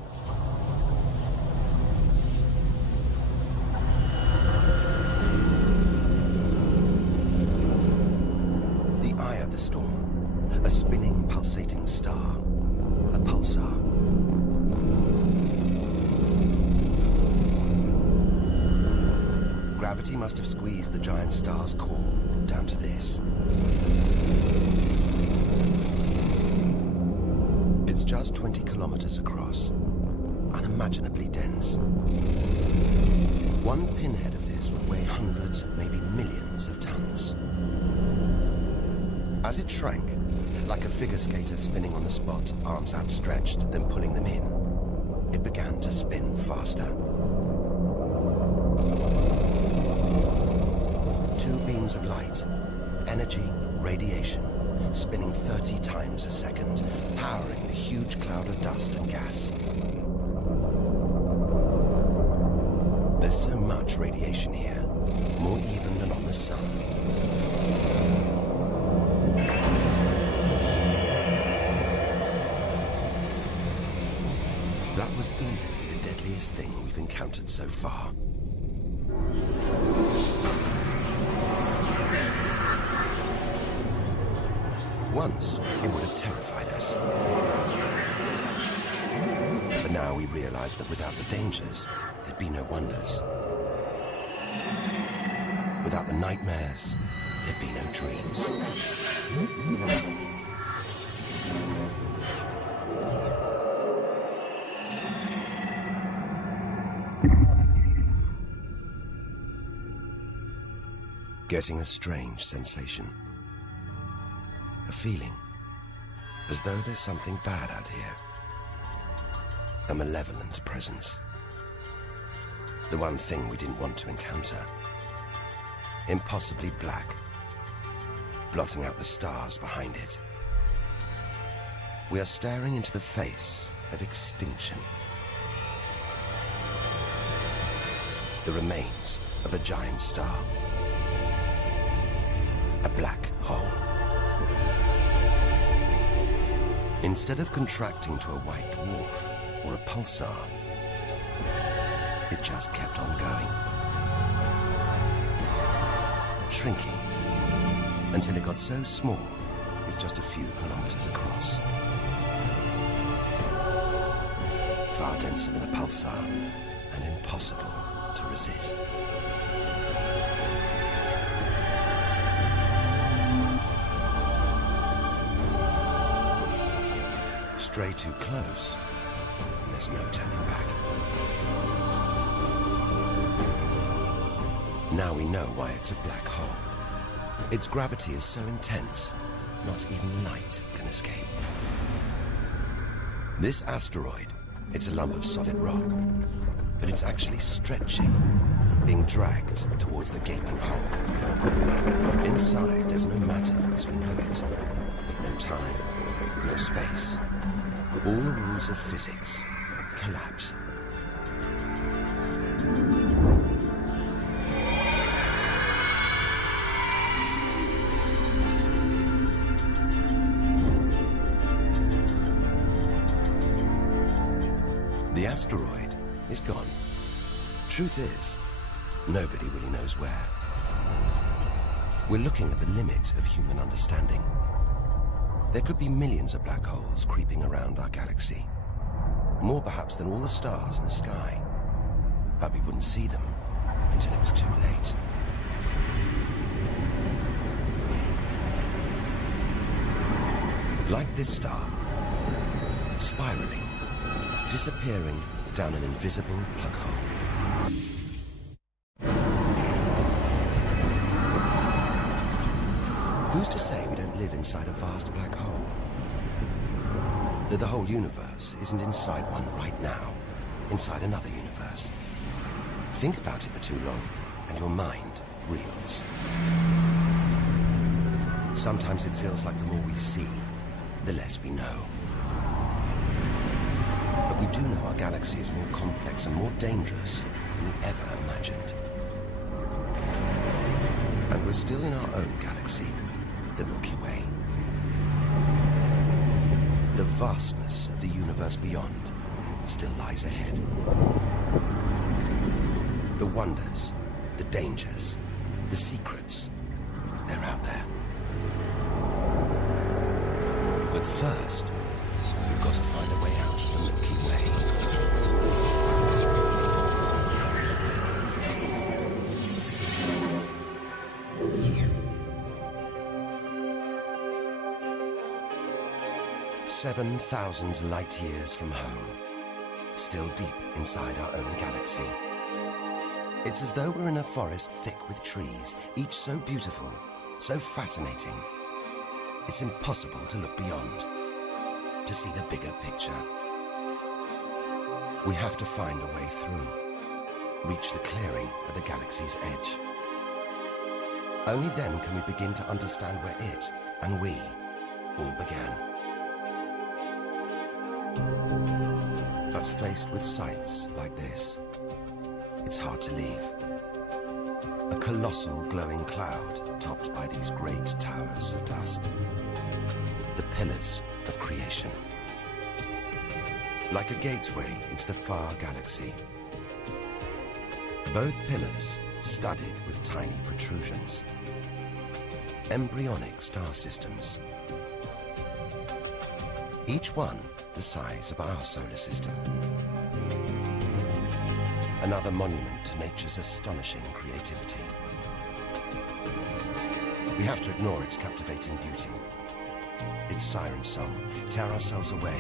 The storm, a spinning, pulsating star, a pulsar. Gravity must have squeezed the giant star's core down to this. It's just 20 kilometers across, unimaginably dense. One pinhead of this would weigh hundreds, maybe millions of tons. As it shrank, like a figure skater spinning on the spot, arms outstretched, then pulling them in, it began to spin faster. Two beams of light, energy, radiation, spinning 30 times a second, powering the huge cloud of dust and gas. There's so much radiation here, more even than on the sun. That was easily the deadliest thing we've encountered so far. Once, it would have terrified us. But now we realize that without the dangers, there'd be no wonders. Without the nightmares, there'd be no dreams. Getting a strange sensation. A feeling, as though there's something bad out here. A malevolent presence. The one thing we didn't want to encounter. Impossibly black, blotting out the stars behind it. We are staring into the face of extinction. The remains of a giant star. A black hole. Instead of contracting to a white dwarf or a pulsar, it just kept on going. Shrinking until it got so small it's just a few kilometers across. Far denser than a pulsar and impossible to resist. Stray too close, and there's no turning back. Now we know why it's a black hole. Its gravity is so intense, not even light can escape. This asteroid, it's a lump of solid rock, but it's actually stretching, being dragged towards the gaping hole. Inside, there's no matter as we know it. No time, no space. all the rules of physics collapse. The asteroid is gone. Truth is, nobody really knows where. We're looking at the limit of human understanding. There could be millions of black holes creeping around our galaxy. More perhaps than all the stars in the sky. But we wouldn't see them until it was too late. Like this star, spiraling, disappearing down an invisible plug hole. Who's to say we don't live inside a vast black hole? That the whole universe isn't inside one right now, inside another universe. Think about it for too long, and your mind reels. Sometimes it feels like the more we see, the less we know. But we do know our galaxy is more complex and more dangerous than we ever imagined. And we're still in our own galaxy, the Milky Way. The vastness of the universe beyond still lies ahead. The wonders, the dangers, the secrets, they're out there. But first, we've got to find a way out of the Milky Way. 7,000 light years from home, still deep inside our own galaxy. It's as though we're in a forest thick with trees, each so beautiful, so fascinating. It's impossible to look beyond, to see the bigger picture. We have to find a way through, reach the clearing at the galaxy's edge. Only then can we begin to understand where it and we all began. But faced with sights like this, it's hard to leave. A colossal glowing cloud topped by these great towers of dust. The pillars of creation. Like a gateway into the far galaxy. Both pillars studded with tiny protrusions. Embryonic star systems. Each one the size of our solar system. Another monument to nature's astonishing creativity. We have to ignore its captivating beauty, its siren song, tear ourselves away,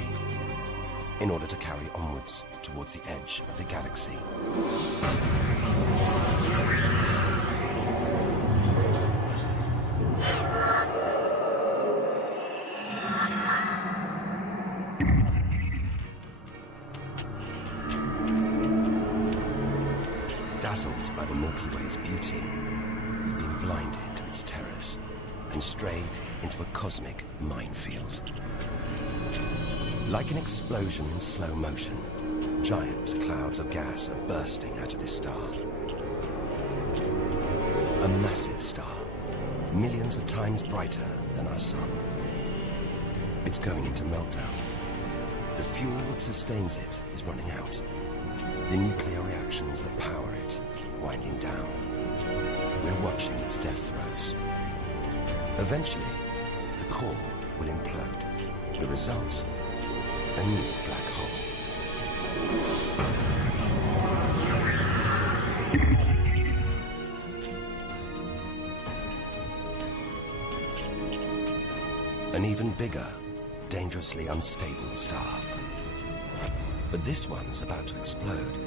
in order to carry onwards towards the edge of the galaxy. Dazzled by the Milky Way's beauty, we've been blinded to its terrors and strayed into a cosmic minefield. Like an explosion in slow motion, giant clouds of gas are bursting out of this star. A massive star, millions of times brighter than our sun. It's going into meltdown. The fuel that sustains it is running out. The nuclear reactions that power it winding down. We're watching its death throes. Eventually, the core will implode. The result, a new black hole. An even bigger, dangerously unstable star. But this one's about to explode.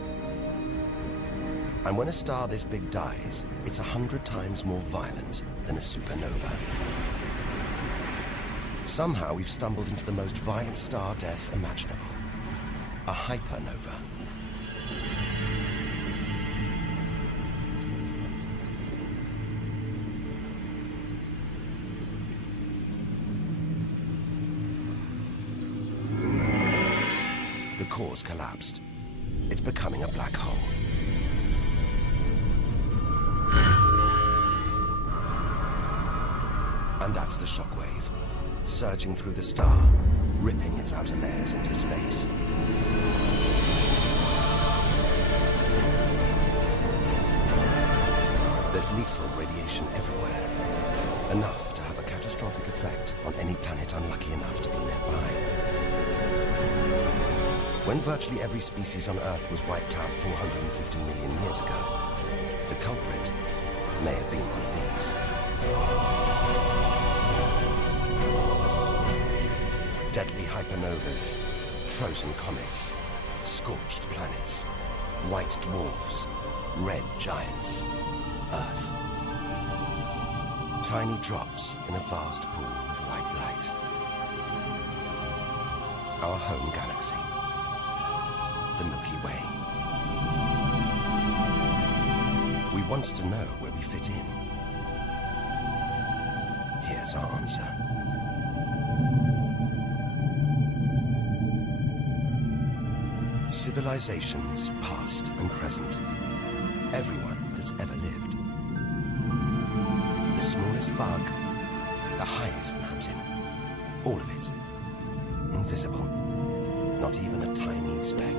And when a star this big dies, it's 100 times more violent than a supernova. Somehow we've stumbled into the most violent star death imaginable. A hypernova. The core's collapsed. It's becoming a black hole. And that's the shockwave, surging through the star, ripping its outer layers into space. There's lethal radiation everywhere, enough to have a catastrophic effect on any planet unlucky enough to be nearby. When virtually every species on Earth was wiped out 450 million years ago, the culprit may have been one of these. Deadly hypernovas, frozen comets, scorched planets, white dwarfs, red giants, Earth. Tiny drops in a vast pool of white light. Our home galaxy, the Milky Way. We want to know where we fit in. Here's our answer. Civilizations, past and present. Everyone that's ever lived. The smallest bug, the highest mountain. All of it. Invisible. Not even a tiny speck.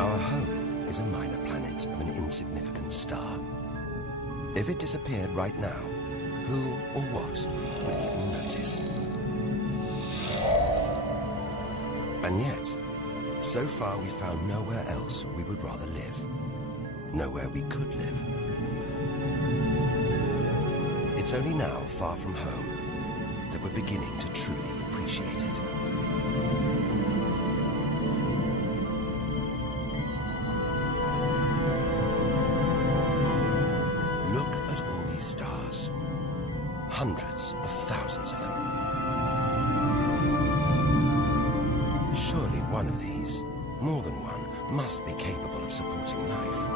Our home is a minor planet of an insignificant star. If it disappeared right now, who or what would even notice? And yet, so far we found nowhere else we would rather live. Nowhere we could live. It's only now, far from home, that we're beginning to truly appreciate it. Look at all these stars. Hundreds of thousands of them. Surely one of these, more than one, must be capable of supporting life.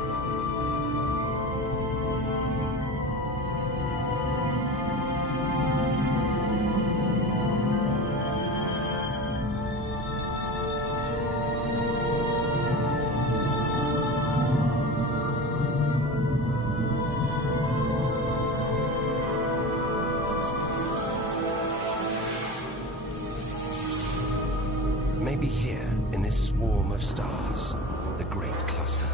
Maybe here, in this swarm of stars, the Great Cluster.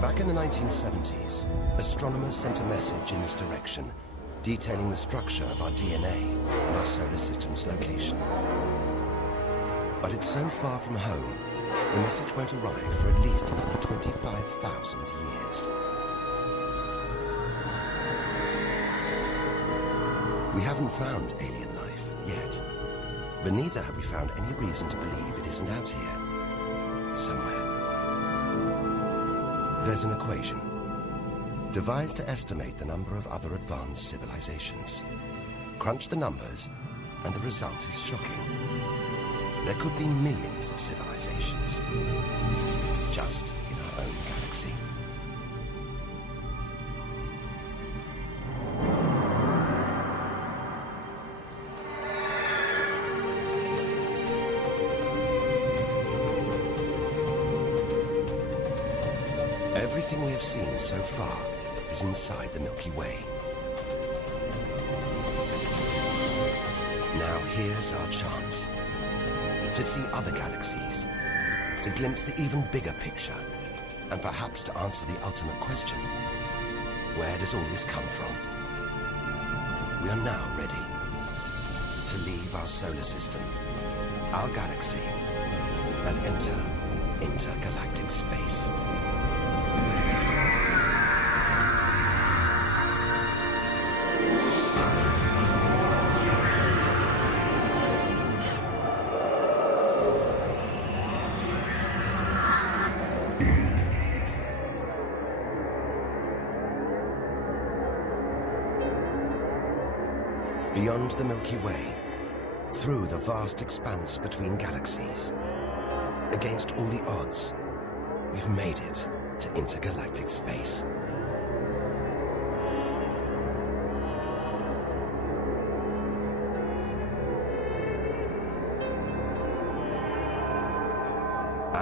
Back in the 1970s, astronomers sent a message in this direction, detailing the structure of our DNA and our solar system's location. But it's so far from home, the message won't arrive for at least another 25,000 years. We haven't found alien life yet. But neither have we found any reason to believe it isn't out here, somewhere. There's an equation, devised to estimate the number of other advanced civilizations. Crunch the numbers, and the result is shocking. There could be millions of civilizations, just in our own galaxy. Everything we have seen so far is inside the Milky Way. Now here's our chance to see other galaxies, to glimpse the even bigger picture, and perhaps to answer the ultimate question: where does all this come from? We are now ready to leave our solar system, our galaxy, and enter intergalactic space. Beyond the Milky Way, through the vast expanse between galaxies, against all the odds, we've made it to intergalactic space.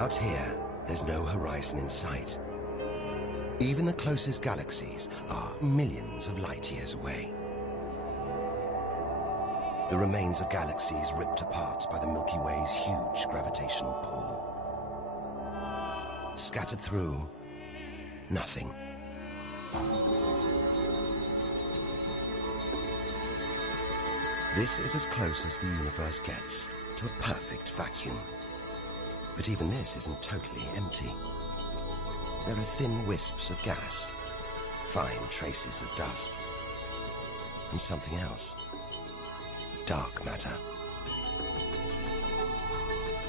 Out here, there's no horizon in sight. Even the closest galaxies are millions of light years away. The remains of galaxies ripped apart by the Milky Way's huge gravitational pull. Scattered through, nothing. This is as close as the universe gets to a perfect vacuum. But even this isn't totally empty. There are thin wisps of gas, fine traces of dust, and something else. Dark matter.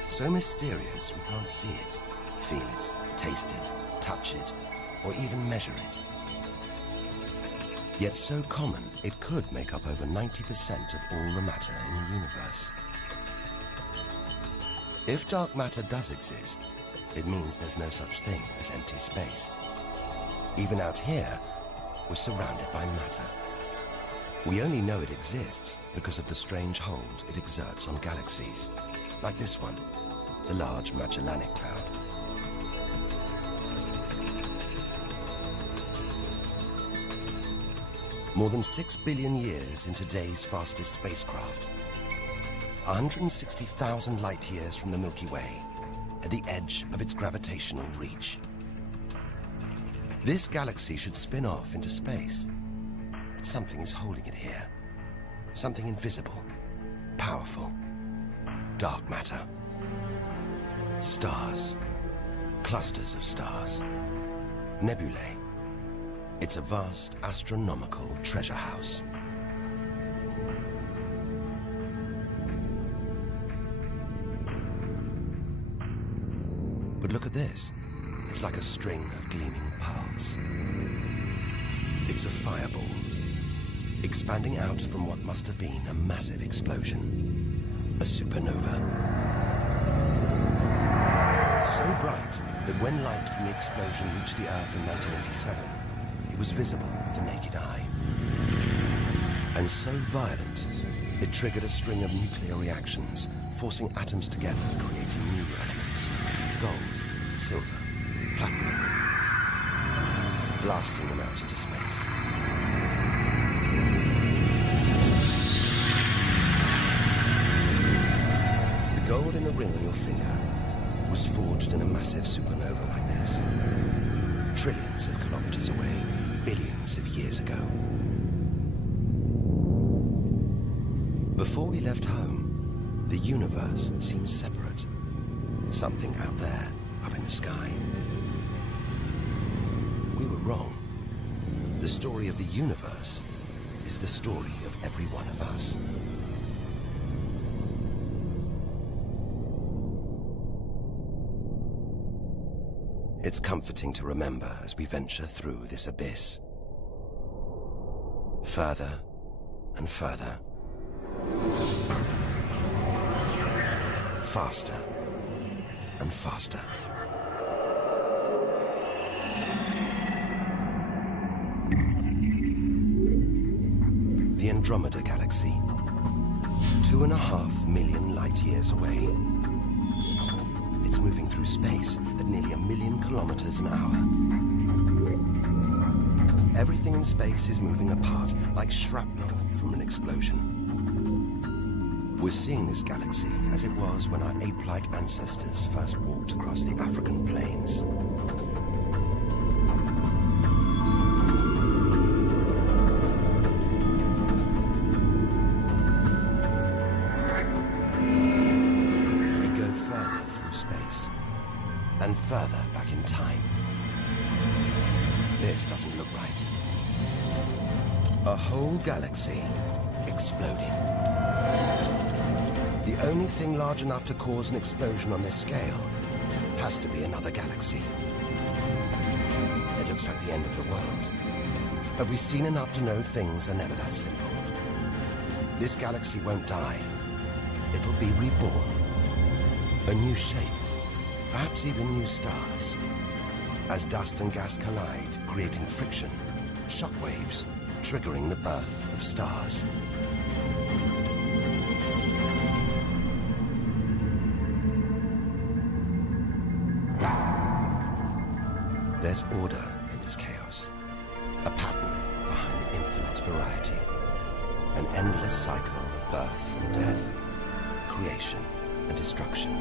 So mysterious we can't see it, feel it, taste it, touch it, or even measure it. Yet so common, it could make up over 90% of all the matter in the universe. If dark matter does exist, it means there's no such thing as empty space. Even out here, we're surrounded by matter. We only know it exists because of the strange hold it exerts on galaxies, like this one, the Large Magellanic Cloud. More than 6 billion years in today's fastest spacecraft, 160,000 light years from the Milky Way, at the edge of its gravitational reach. This galaxy should spin off into space, but something is holding it here. Something invisible, powerful, dark matter. Stars, clusters of stars, nebulae. It's a vast astronomical treasure house. But look at this. It's like a string of gleaming pearls. It's a fireball, expanding out from what must have been a massive explosion, a supernova. So bright that when light from the explosion reached the Earth in 1987, it was visible with the naked eye. And so violent, it triggered a string of nuclear reactions, forcing atoms together, creating new elements. Gold, silver, platinum, blasting them out into space. The gold in the ring on your finger was forged in a massive supernova like this, trillions of kilometers away, billions of years ago. Before we left home, the universe seemed separate. Something out there, up in the sky. We were wrong. The story of the universe is the story of every one of us. It's comforting to remember as we venture through this abyss. Further and further. Faster and faster. The Andromeda Galaxy, 2.5 million light years away. It's moving through space at nearly 1 million kilometers an hour. Everything in space is moving apart like shrapnel from an explosion. We're seeing this galaxy as it was when our ape-like ancestors first walked across the African plains. We go further through space, and further back in time. This doesn't look right. A whole galaxy exploding. The only thing large enough to cause an explosion on this scale has to be another galaxy. It looks like the end of the world, but we've seen enough to know things are never that simple. This galaxy won't die. It'll be reborn. A new shape, perhaps even new stars. As dust and gas collide, creating friction, shockwaves, triggering the birth of stars. There's order in this chaos, a pattern behind the infinite variety, an endless cycle of birth and death, creation and destruction.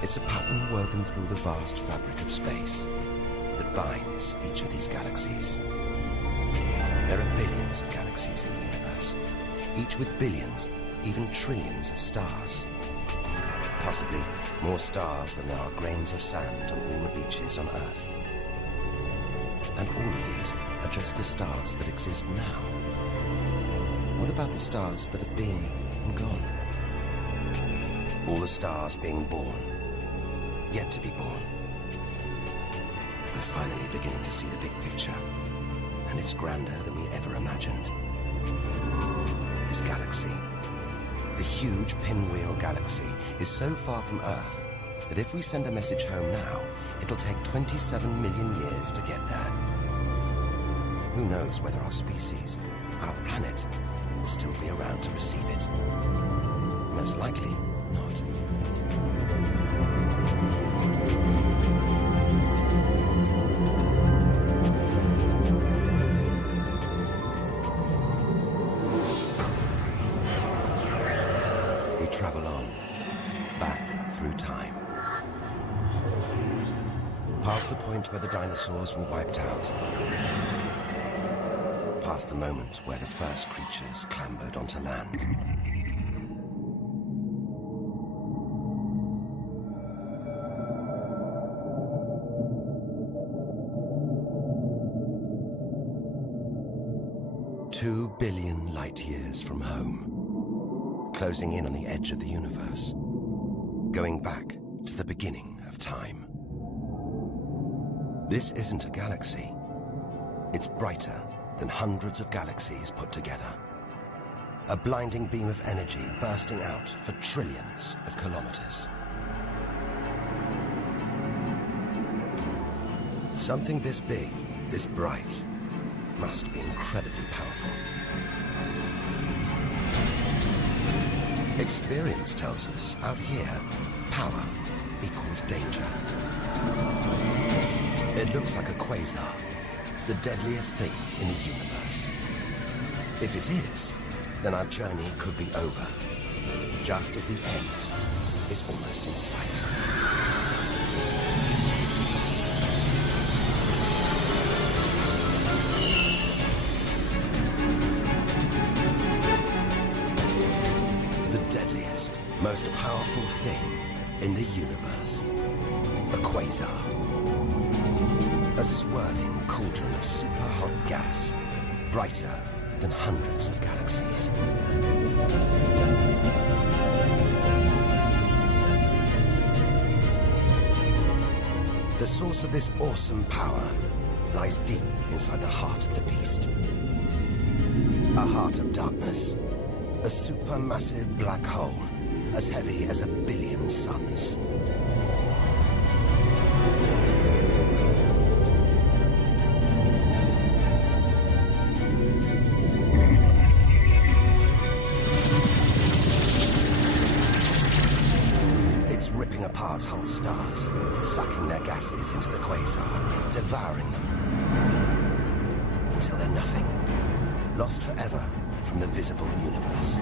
It's a pattern woven through the vast fabric of space that binds each of these galaxies. There are billions of galaxies in the universe, each with billions, even trillions of stars. Possibly more stars than there are grains of sand on all the beaches on Earth. And all of these are just the stars that exist now. What about the stars that have been and gone? All the stars being born, yet to be born. We're finally beginning to see the big picture, and it's grander than we ever imagined. This galaxy, the huge Pinwheel Galaxy, is so far from Earth that if we send a message home now, it'll take 27 million years to get there. Who knows whether our species, our planet, will still be around to receive it? Most likely not. We travel on, back through time. Past the point where the dinosaurs were wiped out. Past the moment where the first creatures clambered onto land. "2 billion light years from home, closing in on the edge of the universe, going back to the beginning of time." This isn't a galaxy. It's brighter than hundreds of galaxies put together. A blinding beam of energy bursting out for trillions of kilometers. Something this big, this bright, must be incredibly powerful. Experience tells us out here, power equals danger. It looks like a quasar, the deadliest thing in the universe. If it is, then our journey could be over, just as the end is almost in sight. The deadliest, most powerful thing in the universe. A quasar. A swirling cauldron of super-hot gas, brighter than hundreds of galaxies. The source of this awesome power lies deep inside the heart of the beast. A heart of darkness, a supermassive black hole as heavy as 1 billion suns. Ripping apart whole stars, sucking their gases into the quasar, devouring them, until they're nothing, lost forever from the visible universe.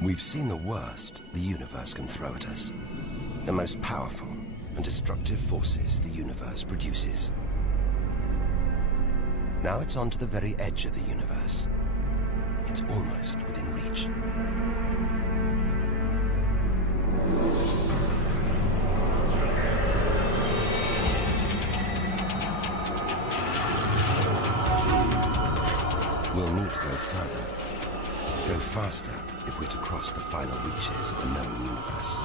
We've seen the worst the universe can throw at us. The most powerful and destructive forces the universe produces. Now it's on to the very edge of the universe. It's almost within reach. We'll need to go further, go faster if we're to cross the final reaches of the known universe.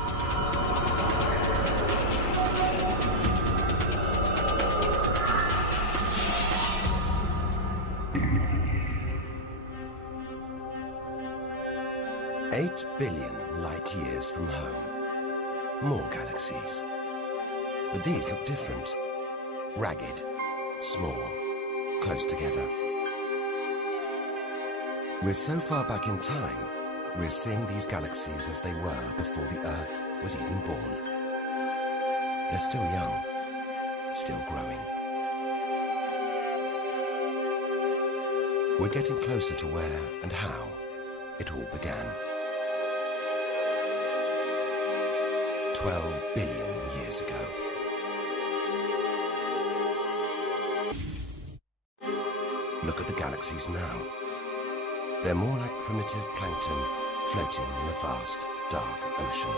8 billion light years from home. More galaxies. But these look different. Ragged, small, close together. We're so far back in time, we're seeing these galaxies as they were before the Earth was even born. They're still young, still growing. We're getting closer to where and how it all began. 12 billion years ago. Look at the galaxies now. They're more like primitive plankton floating in a vast, dark ocean.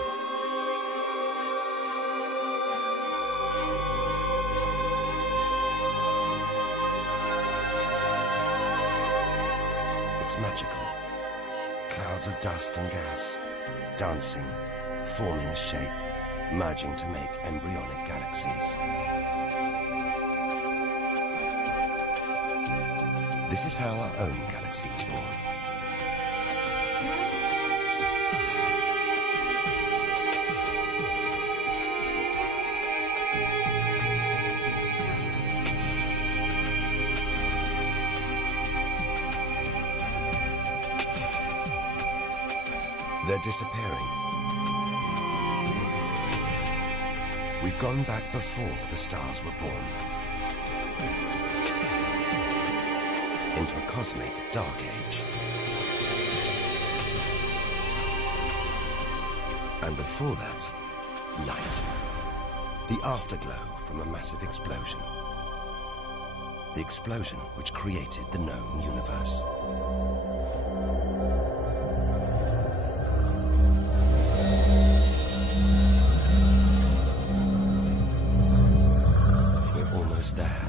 It's magical. Clouds of dust and gas, dancing, forming a shape, merging to make embryonic galaxies. This is how our own galaxy was born. They're disappearing. We've gone back before the stars were born. Into a cosmic dark age. And before that, light. The afterglow from a massive explosion. The explosion which created the known universe. We're almost there.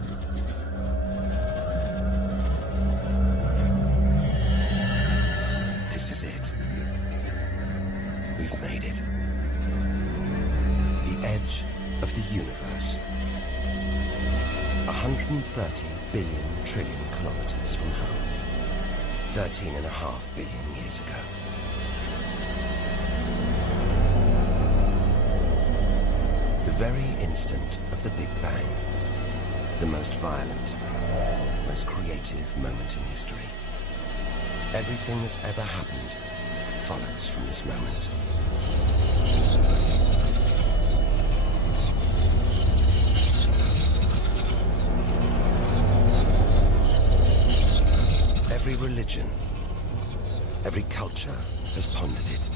This is it. We've made it. The edge of the universe. 130 billion trillion kilometers from home. 13.5 billion years ago. The very instant of the Big Bang. The most violent, most creative moment in history. Everything that's ever happened follows from this moment. Every religion, every culture has pondered it.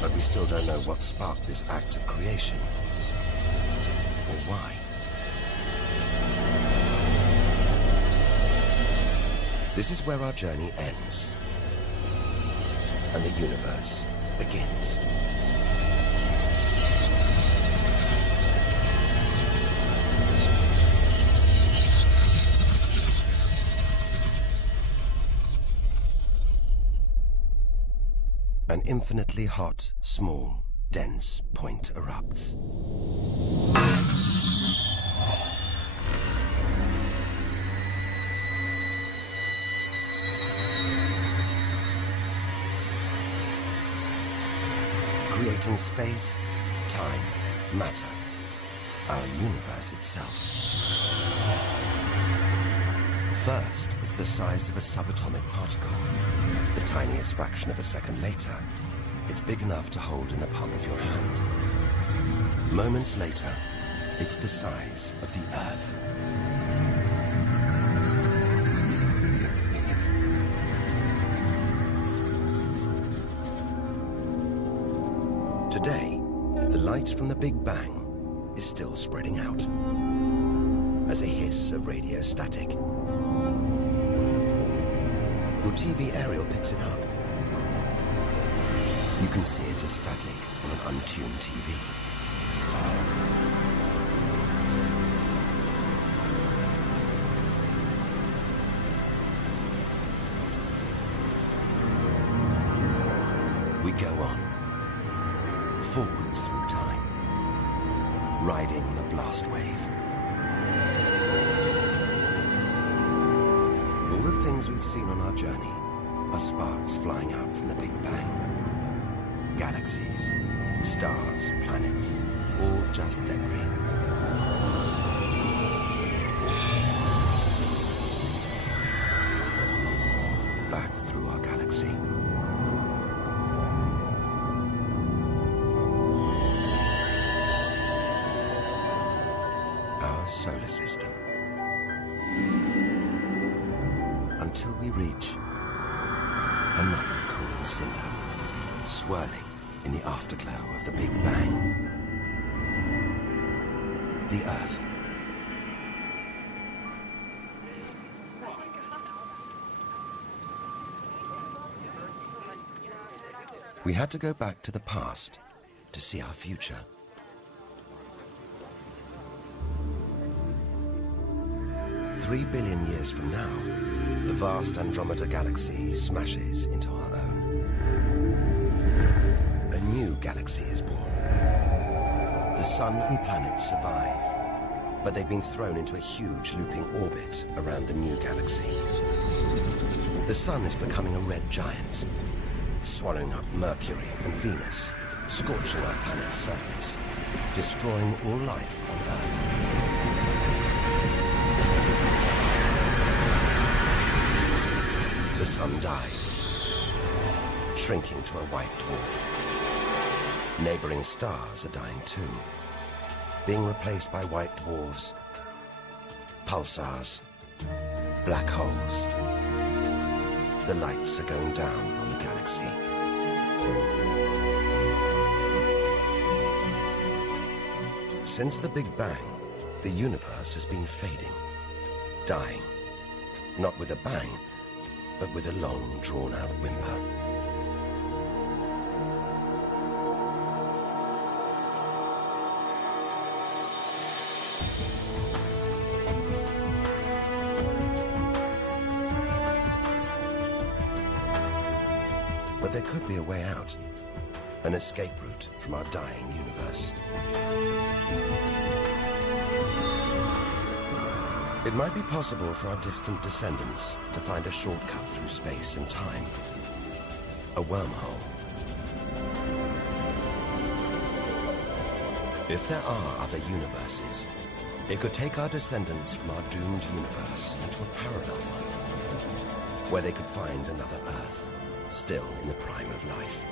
But we still don't know what sparked this act of creation, or why. This is where our journey ends, and the universe begins. An infinitely hot, small, dense point erupts. Creating space, time, matter, our universe itself. First, it's the size of a subatomic particle. The tiniest fraction of a second later, it's big enough to hold in the palm of your hand. Moments later, it's the size of the Earth. Today, the light from the Big Bang is still spreading out as a hiss of radio static. Your TV aerial picks it up. You can see it as static on an untuned TV. We go on, forwards through time, riding the blast wave. All the things we've seen on our journey are sparks flying out from the Big Bang. Galaxies, stars, planets, all just debris. Back through our galaxy. Our solar system. Until we reach another cooling cinder, swirling in the afterglow of the Big Bang. The Earth. We had to go back to the past to see our future. Three billion years from now, the vast Andromeda galaxy smashes into our own. A new galaxy is born. The sun and planets survive, but they've been thrown into a huge looping orbit around the new galaxy. The sun is becoming a red giant, swallowing up Mercury and Venus, scorching our planet's surface, destroying all life on Earth. The sun dies, shrinking to a white dwarf. Neighboring stars are dying too, being replaced by white dwarfs, pulsars, black holes. The lights are going down on the galaxy. Since the Big Bang, the universe has been fading, dying, not with a bang, but with a long, drawn-out whimper. But there could be a way out, an escape route from our dying universe. It might be possible for our distant descendants to find a shortcut through space and time. A wormhole. If there are other universes, it could take our descendants from our doomed universe into a parallel one, where they could find another Earth, still in the prime of life.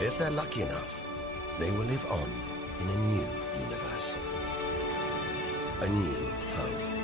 If they're lucky enough, they will live on in a new universe. A new home.